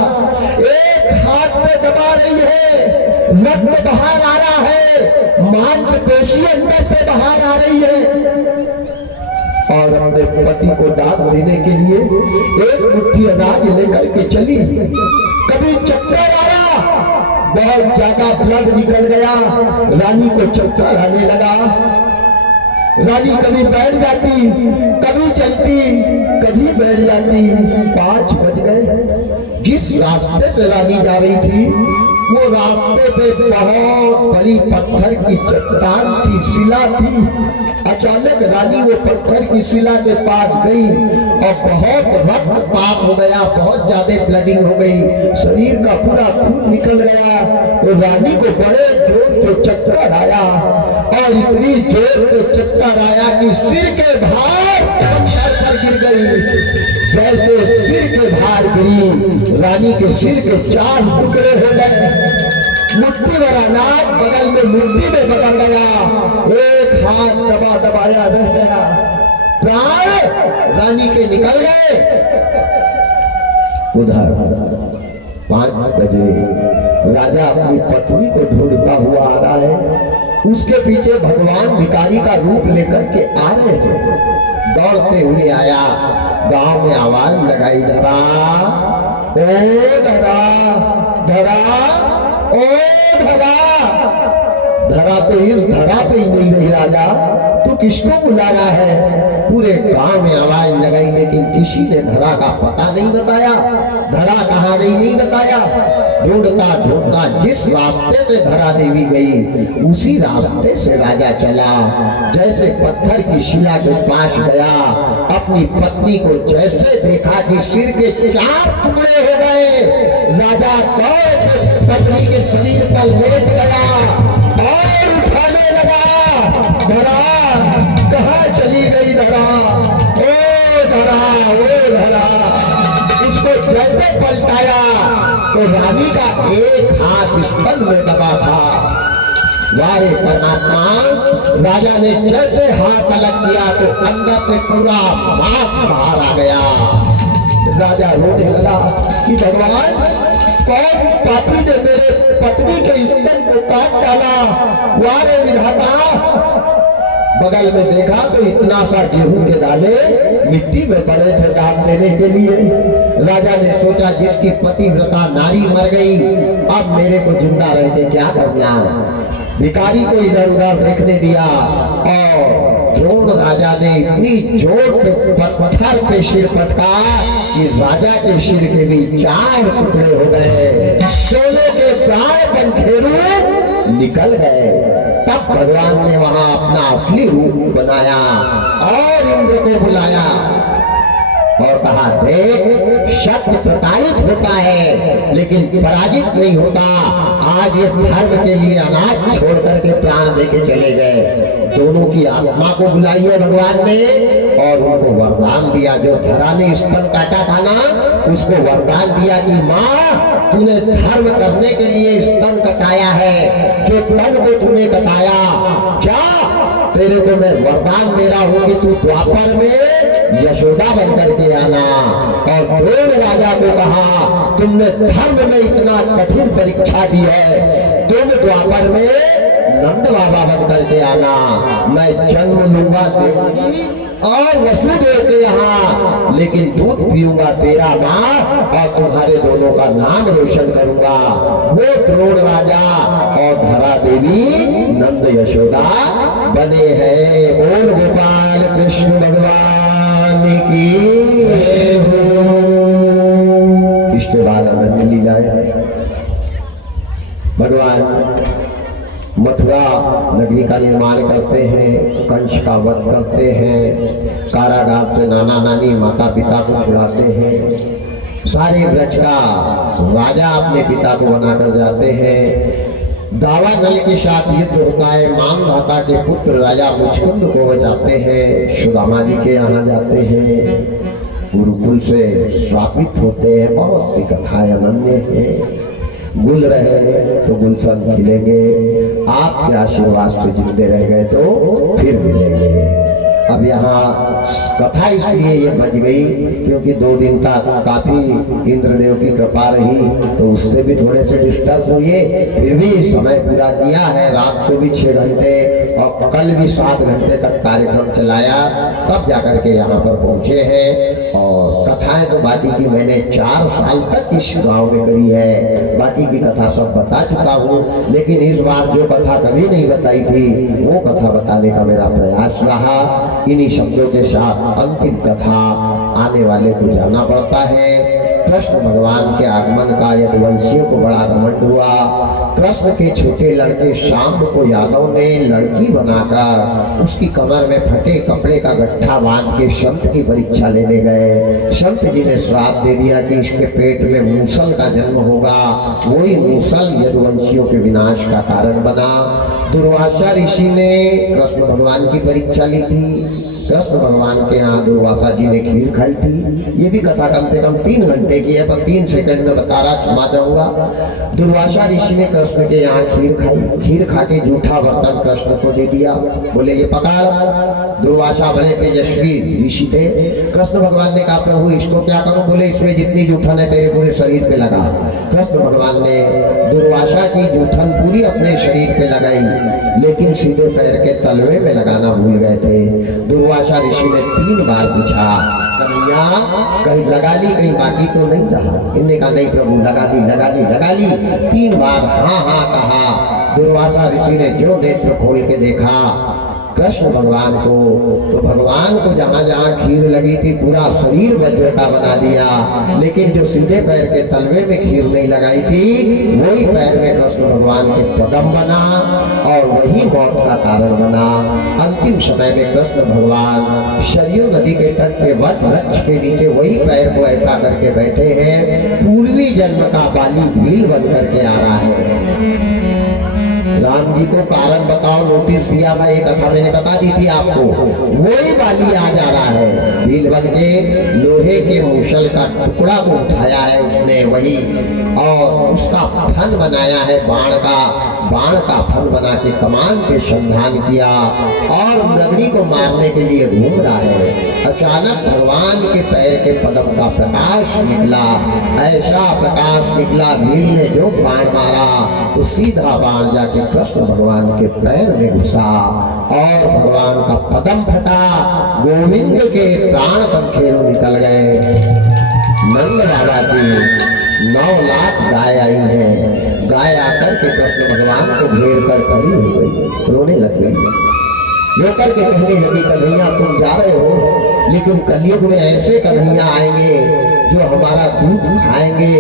एक हाथ में दबा रही है, रक्त बाहर आ रहा है, मांसपेशी अंदर से बाहर आ रही है। और अपने पति को दान देने के लिए एक मुट्ठी अनाज लेकर के चली। कभी चक्कर आया, बहुत ज्यादा ब्लड निकल गया, रानी को चक्कर आने लगा। रानी कभी बैठ जाती, कभी चलती, कभी बैठ जाती। 5 बज गए। जिस रास्ते से रानी जा रही थी, वो रास्ते पे बहुत बड़ी पत्थर की चट्टान थी, शिला थी। अचानक रानी वो पत्थर की शिला के पास गई और बहुत रक्तपात हो गया, बहुत ज्यादा ब्लडिंग हो गई, शरीर का पूरा खून निकल गया। तो रानी को बड़े जोर से चक्कर आया और इतनी जोर से चक्कर आया कि सिर के भार पत्थर पर गिर गई। जैसे सिर के भार गिरी, रानी के सिर के 4 टुकड़े हो गए। मुट्ठी भर अनाज बगल में मुट्ठी में बदल गया, एक हाथ दबा दबाया रह गया। प्राण रानी के निकल गए। उधर 5 बजे राजा अपनी पत्नी को ढूंढता हुआ आ रहा है। उसके पीछे भगवान भिखारी का रूप लेकर के आ रहे हैं। दौड़ते हुए आया, गांव में आवाज लगाई, धरा ओ धरा, धरा ओ धरा। धरा पे इस धरा पे ही नहीं रही राजा, तू किसको बुला रहा है? पूरे गांव में आवाज लगाई, लेकिन किसी ने धरा का पता नहीं बताया। धरा कहाँ गई नहीं बताया। ढूंढता ढूंढता जिस रास्ते से धरा देवी गई, उसी रास्ते से राजा चला। जैसे पत्थर की शिला के पास गया, अपनी पत्नी को जैसे देखा कि सिर के 4 टुकड़े हो गए, राजा पत्नी के शरीर पर लेट गया और उठाने लगा। धरा कहाँ चली गई धरा? ओ धरा, ओ धरा। इसको जैसे पलटाया तो रानी का एक हाथ स्तन में दबा था। वारे परमात्मा, राजा ने जैसे हाथ अलग किया तो अंदर से पूरा मांस बाहर आ गया। राजा रोने लगा कि भगवान, कौन पापी ने मेरे पत्नी के स्तन को काट डाला? वारे विधाता। बगल में देखा तो इतना सा गेहूं के दाने मिट्टी में पड़े थे दान देने के लिए। राजा ने सोचा, जिसकी पतिव्रता नारी मर गई, अब मेरे को जिंदा रहने क्या करना। भिखारी को इधर उधर देखने दिया और द्रोण राजा ने इतनी जोर पे पत्थर पे सिर पटका कि राजा के सिर के भी 4 टुकड़े हो गए। दोनों के प्राण पंखेरु निकल गए। तब भगवान ने वहां अपना असली रूप बनाया और इंद्र को बुलाया और कहा, देख, शक्ति प्रताड़ित होता है लेकिन पराजित नहीं होता। आज ये धर्म के लिए अनाज छोड़ करके प्राण देके चले गए। दोनों की आत्मा को बुलाई है भगवान ने और उनको वरदान दिया। जो धरा ने स्तन काटा था ना, उसको वरदान दिया कि माँ, तूने धर्म करने के लिए स्तन कटाया है, जो तन को तूने कटाया, क्या तेरे को मैं वरदान दे रहा हूँ कि तू द्वापर में यशोदा बन करके आना। और द्रोण राजा को कहा, तुमने धर्म में इतना कठिन परीक्षा दी है, तुम द्वापर में नंद बाबा बन करके आना। मैं जन्म लूंगा देवकी और वसुदेव के यहाँ, लेकिन दूध पीऊंगा तेरा माँ और तुम्हारे दोनों का नाम रोशन करूंगा। वो द्रोण राजा और धरा देवी नंद यशोदा बने हैं। बोल गोपाल कृष्ण भगवान की जय हो। इसके बाद आनंद लीलाएं। भगवान मथुरा नगरी का निर्माण करते हैं, कंस का वध करते हैं, कारागार से नाना नानी माता पिता को छुड़ाते हैं, सारे ब्रज का राजा अपने पिता को बनाकर जाते हैं। दावा नल के साथ युद्ध होता है। मामधाता के पुत्र राजा मुचकुंद को बचाते हैं, सुदामा जी के यहाँ जाते हैं, गुरुकुल से श्रापित होते हैं। बहुत सी कथाएं अनन्य हैं। गुल रहे तो गुलशन खिलेंगे, आपके आशीर्वाद से जिंदे रह गए तो फिर मिलेंगे। अब यहाँ कथा इसलिए ये बच गई क्योंकि 2 दिन तक काफी इंद्रदेव की कृपा रही, तो उससे भी थोड़े से डिस्टर्ब हुए। फिर भी समय पूरा किया है। रात को भी 6 घंटे और कल भी 7 घंटे तक कार्यक्रम चलाया, तब जाकर के यहाँ पर पहुँचे हैं। और कथाएं तो बाकी की मैंने 4 साल तक इस गाँव में करी है, बाकी की कथा सब बता चुका हूँ। लेकिन इस बार जो कथा कभी नहीं बताई थी वो कथा बताने का मेरा प्रयास रहा। इन्हीं शब्दों के साथ अंतिम कथा आने वाले को जाना पड़ता है। कृष्ण भगवान के आगमन का यदुवंशियों को बड़ा घमंड हुआ। कृष्ण के छोटे लड़के शाम को यादव ने लड़की बनाकर उसकी कमर में फटे कपड़े का गट्ठा बांध के संत की परीक्षा लेने गए। संत जी ने श्राप दे दिया कि इसके पेट में मूसल का जन्म होगा। वही मूसल यदुवंशियों के विनाश का कारण बना। दुर्वासा ऋषि ने कृष्ण भगवान की परीक्षा ली थी। कृष्ण भगवान के यहाँ दुर्वासा जी ने खीर खाई थी। ये भी कथा कम से कम 3 घंटे की है, पर 3 सेकंड में बता रहा, क्षमा चाहूंगा। दुर्वासा ऋषि ने कृष्ण के यहाँ खीर खाई। खीर खा के जूठा बर्तन कृष्ण को दे दिया, बोले ये पकड़। दुर्वासा बड़े तेजस्वी ऋषि थे। कृष्ण भगवान ने कहा प्रभु इसको क्या करूं? बोले इसमें जितनी जूठन है तेरे पूरे शरीर पे लगा। कृष्ण भगवान ने दुर्वासा की जूठन पूरी अपने शरीर पे लगाई, लेकिन सीधे पैर के तलवे में लगाना भूल गए थे। दुर्वासा ऋषि ने 3 बार पूछा कन्हैया कहीं लगा ली, कहीं बाकी तो नहीं रहा? इन्होंने कहा नहीं प्रभु लगा ली लगा ली लगा ली। 3 बार हाँ हाँ कहा। दुर्वासा ऋषि ने जो नेत्र खोल के देखा कृष्ण भगवान को, तो भगवान को जहाँ जहाँ खीर लगी थी पूरा शरीर वज्र का बना दिया, लेकिन जो सीधे पैर के तलवे में खीर नहीं लगाई थी वही पैर में कृष्ण भगवान के पदम बना और वही मौत का कारण बना। अंतिम समय में कृष्ण भगवान सरयू नदी के तट पे वट वृक्ष के नीचे वही पैर को ऐसा करके बैठे हैं, पूर्वी जन्म का बाली भील बन करके आ रहा है। राम जी को कारण बताओ नोटिस दिया था, एक कथा मैंने बता दी थी आपको। वही बाली आ जा रहा है, भील बन के लोहे के मूसल का टुकड़ा को उठाया है उसने वही, और उसका फन बनाया है बाण का फन बना के कमान पे संधान किया और नगरी को मारने के लिए घूम रहा है। अचानक भगवान के पैर के पदम का प्रकाश निकला, ऐसा प्रकाश निकला भील ने जो बाण मारा तो सीधा बाण जाके कृष्ण भगवान के पैर में घुसा और भगवान का पदम फटा। गोविंद के प्राण पंखेरु निकल गए। नंद बाबा की 9 लाख गाय आई है। गाय आकर के कृष्ण भगवान को घेर कर खड़ी हो गई, रोने लग गई। रोकर के कहने लगी कन्हैया तुम जा रहे हो, लेकिन कलयुग में ऐसे कन्हैया आएंगे जो हमारा दूध खाएंगे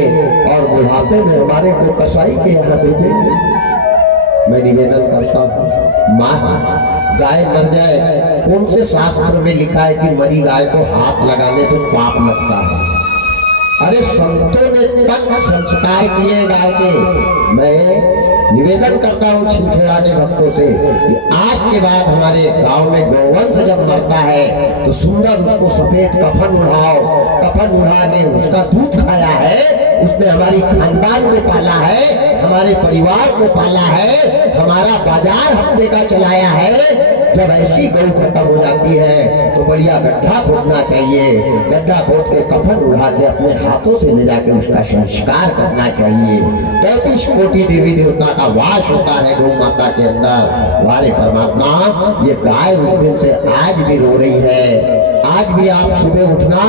और बुढ़ापे में हमारे को कसाई के यहाँ भेजेंगे। मैं निवेदन करता हूँ माँ गाय मर जाए, कौन से शास्त्र में लिखा है कि मरी गाय को हाथ लगाने से पाप लगता है? अरे संतों ने तक संस्कार किए गाय के। मैं निवेदन करता हूँ छिलछिला के भक्तों से कि आज के बाद हमारे गांव में गौवंश जब मरता है तो सुंदर उसको सफेद कफन उड़ाओ। कफन उड़ाने उसका दूध खाया है, उसने हमारी खानदान को पाला है, हमारे परिवार को पाला है, हमारा बाजार हफ्ते का चलाया है। जब ऐसी गौ खत्म हो जाती है तो बढ़िया गड्ढा खोदना चाहिए, गड्ढा खोद के कफन उड़ा के अपने हाथों से ले जाके उसका संस्कार करना चाहिए। 33 कोटि देवी देवता का वास होता है गौ माता के अंदर। हमारे परमात्मा ये गाय उस दिन से आज भी रो रही है। आज भी आप सुबह उठना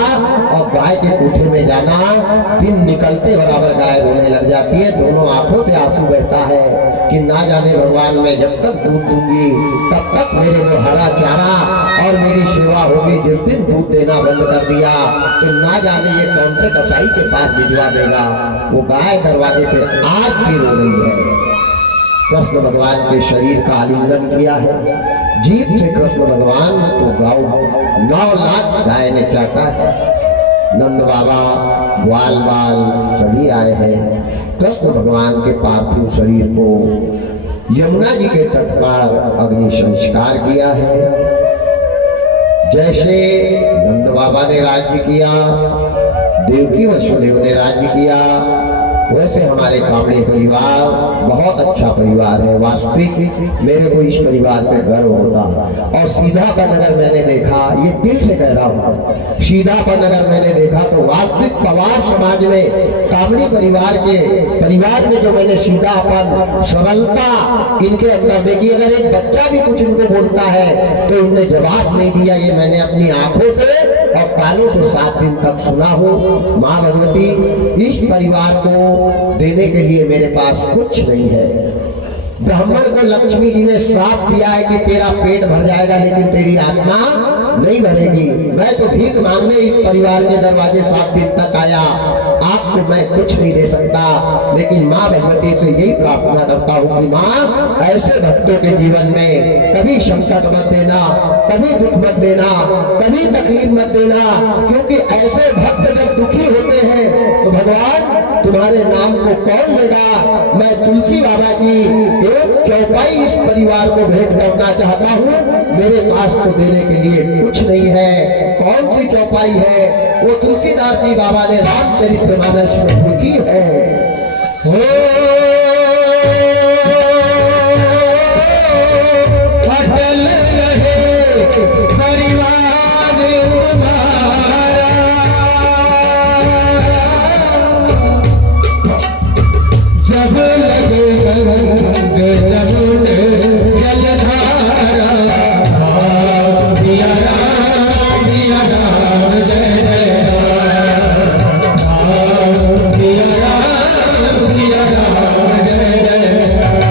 और गाय के कोठे में जाना, दिन निकलते बराबर गाय रोने लग जाती है, दोनों आंखों से आंसू बहता है कि ना जाने भगवान मैं जब तक दूध दूंगी तब तक मेरे को हरा चारा और मेरी सेवा होगी। जिस दिन दूध देना बंद कर दिया तो ना जाने ये कौन से कसाई के पास भिजवा देगा। वो गाय दरवाजे पे आज भी रो रही है। कृष्ण भगवान के शरीर का आलिंगन किया है, जीभ से कृष्ण भगवान को गौ 9 लाख गाय ने चाटा है। नंद बाबा ग्वाल बाल सभी आए हैं। कृष्ण भगवान के पार्थिव शरीर को यमुना जी के तट पर अग्नि संस्कार किया है। जैसे नंद बाबा ने राज्य किया, देवकी वसुदेव ने राज्य किया, वैसे हमारे कांबड़े परिवार बहुत अच्छा परिवार है। वास्तविक मेरे को इस परिवार पे गर्व होता। और सीधापन अगर मैंने देखा, ये दिल से कह रहा हूँ, सीधापन अगर मैंने देखा तो वास्तविक पवार समाज में कांबड़ी परिवार में जो मैंने सीधापन, सरलता इनके अंदर देखी। अगर एक बच्चा भी कुछ इनको बोलता है तो इनने जवाब नहीं दिया, ये मैंने अपनी आंखों से और कानों से 7 दिन तक सुना हूँ। माँ भगवती, इस परिवार को देने के लिए मेरे पास कुछ नहीं है। ब्राह्मण को लक्ष्मी जी ने श्राप दिया है कि तेरा पेट भर जाएगा लेकिन तेरी आत्मा नहीं भरेगी। मैं तो भीख मांगने इस परिवार के दरवाजे 7 दिन तक आया, आपको मैं कुछ नहीं दे सकता, लेकिन माँ भगवती से यही प्रार्थना करता हूँ कि माँ, ऐसे भक्तों के जीवन में कभी संकट मत देना, कभी दुख मत देना, कभी तकलीफ मत देना, क्योंकि ऐसे भक्त जब दुखी होते हैं तो भगवान तुम्हारे नाम को कौन लेगा। मैं तुलसी बाबा की एक चौपाई इस परिवार को भेंट करना चाहता हूँ। मेरे पास तो देने के लिए कुछ नहीं है। कौन सी चौपाई है? वो तुलसीदास जी बाबा ने रामचरितमानस में लिखी है। अटल रहे परिवार तुम्हारा, जब लगे जमुने जलधारा, सिया राम जय जय राम, सिया राम जय जय राम।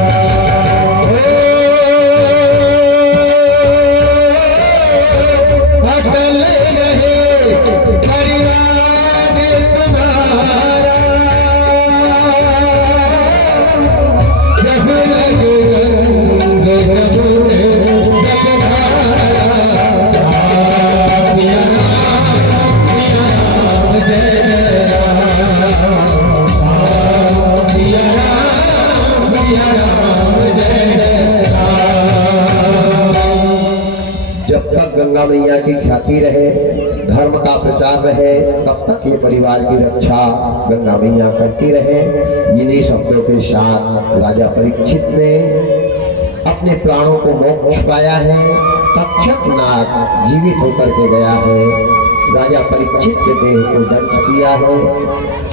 अटल रहे परिवार तुम्हारा, जब लगे जमुने जलधारा, सिया राम जय जय राम, सिया राम जय जय राम। जब तक गंगा मैया की ख्याति रहे, धर्म का प्रचार रहे, तब तक ये परिवार की रक्षा गंगा मैया करती रहे। इन्हीं शब्दों के साथ राजा परीक्षित ने अपने प्राणों को मोक्ष पाया है। तक्षक नाग जीवित होकर के गया है, राजा परीक्षित के देह को दंश किया है।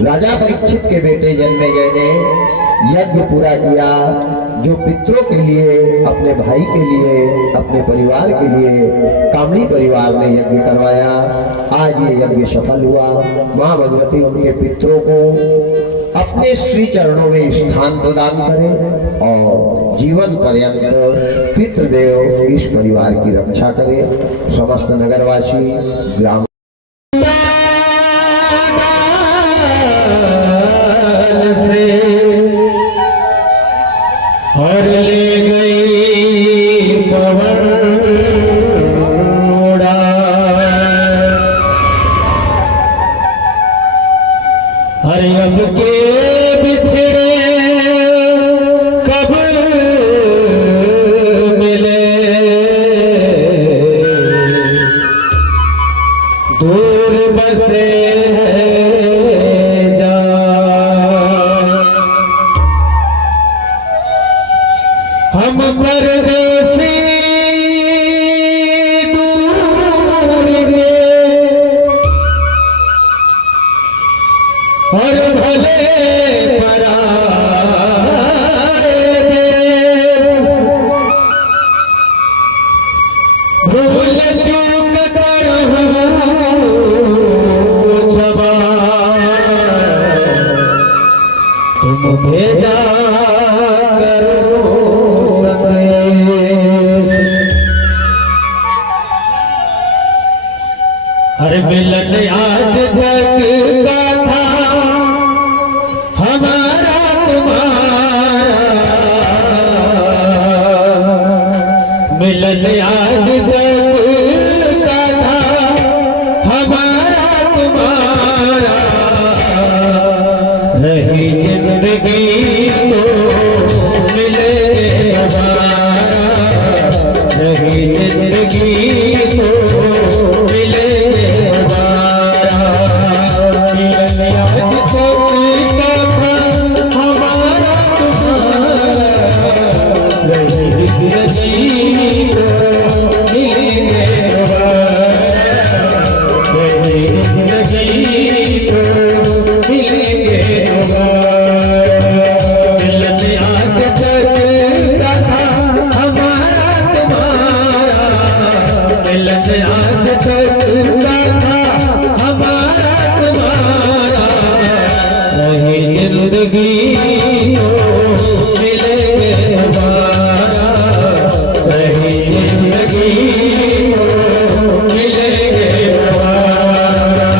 राजा परीक्षित के बेटे जन्मेजय ने यज्ञ पूरा किया, जो पितरों के लिए, अपने भाई के लिए, अपने परिवार के लिए कामड़ी परिवार ने यज्ञ करवाया। आज ये यज्ञ सफल हुआ। माँ भगवती उनके पितरों को अपने श्री चरणों में स्थान प्रदान करें और जीवन पर्यंत पितृदेव इस परिवार की रक्षा करें। समस्त नगरवासी, ग्राम और ले गई पवन उड़ा, हर अब के बिछड़े कब मिले, दूर बसे हम परदेसी दूर में, और भले पराए देश, भूल चूक कर क्षमा तुम भेजा हर मिलन आज तक का था हमारा तुम्हारा, मिलन आज तक का था हमारा तुम्हारा, रही जिंदगी तो मिले जिंदगी को मिलेंगे दोबारा। मिलने आज तक का था हमारा तुम्हारा, मिलने आज तक का था हमारा तुम्हारा, वही जिंदगी को मिलेंगे दोबारा, वही जिंदगी को मिलेंगे दोबारा।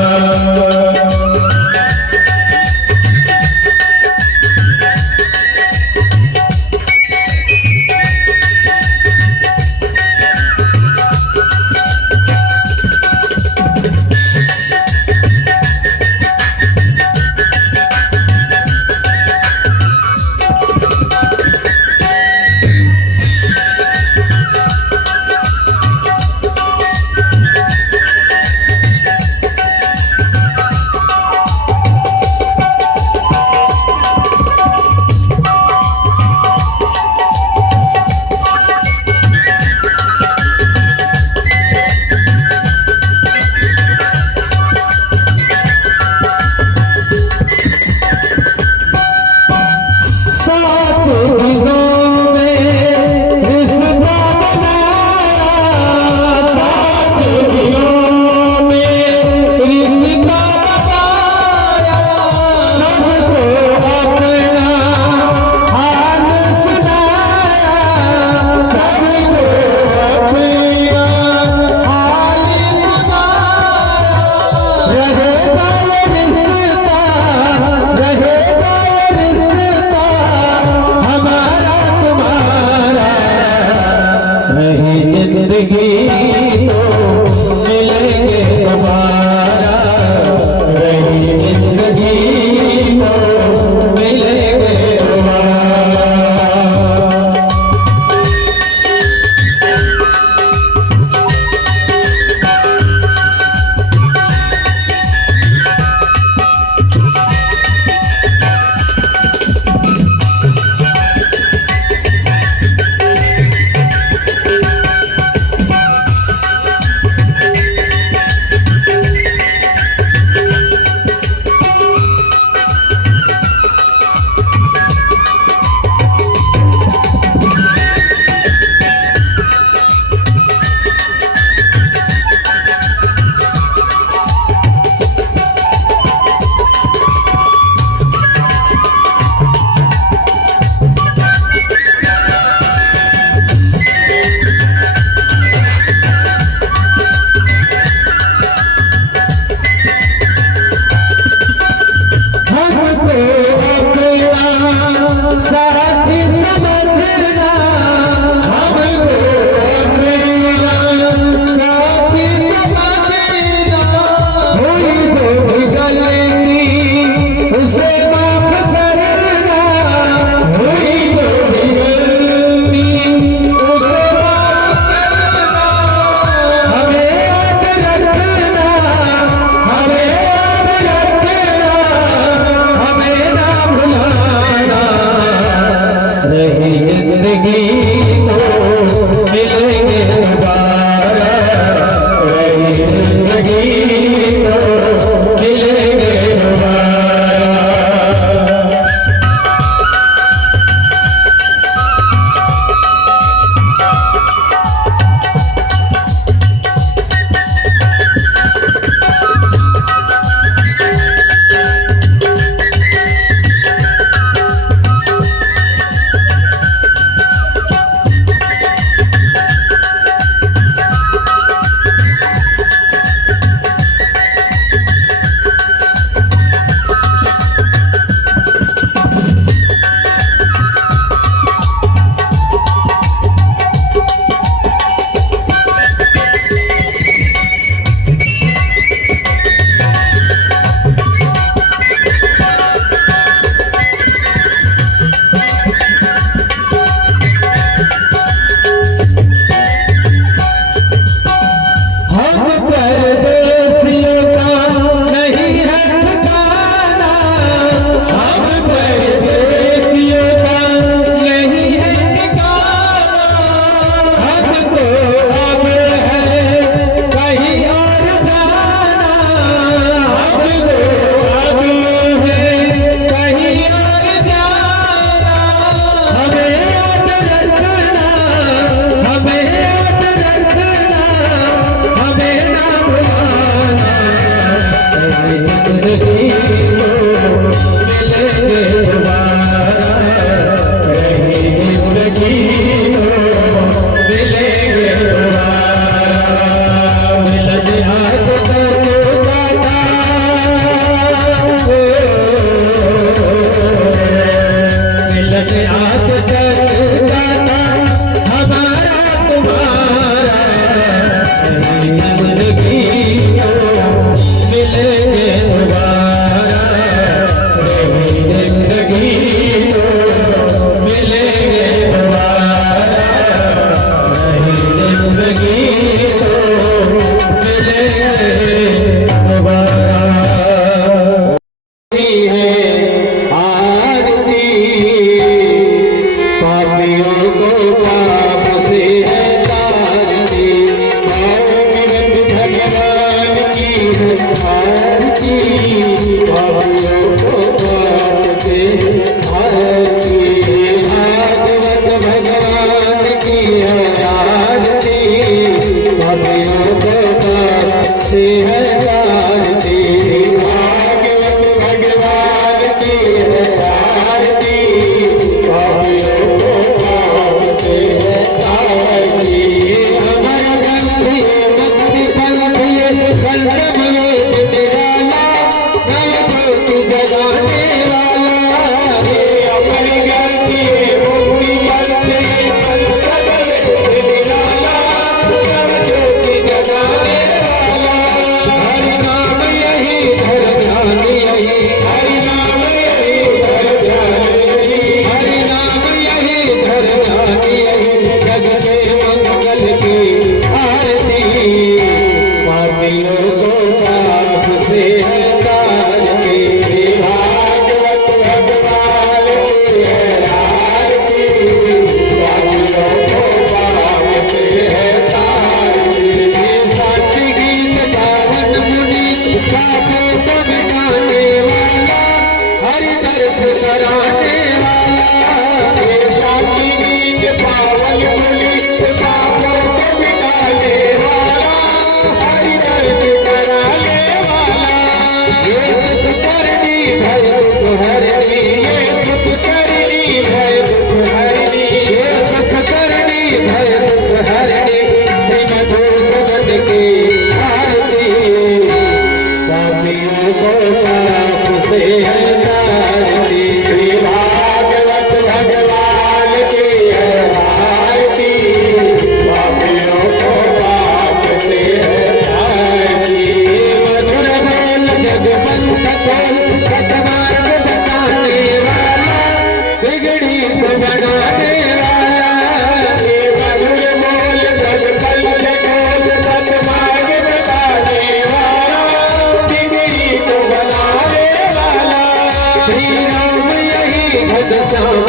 हरणी, ये सुख करनी भय दुख हरणी, ये सुख करनी भय दुख हरणी, श्री मधुसूदन की आरती, पापियों को पाप से हटाती, श्री भागवत भगवान की है आरती, पापियों को पाप से हटाती, मधुर बोल जगवंत बोल सतमार्ग बताने वाला, बिगड़ी को बनाने वाला, ये मधुर बोल जगवंत बोल सतमार्ग बताने वाला, बिगड़ी को बनाने वाला, श्री राम यही घनश्याम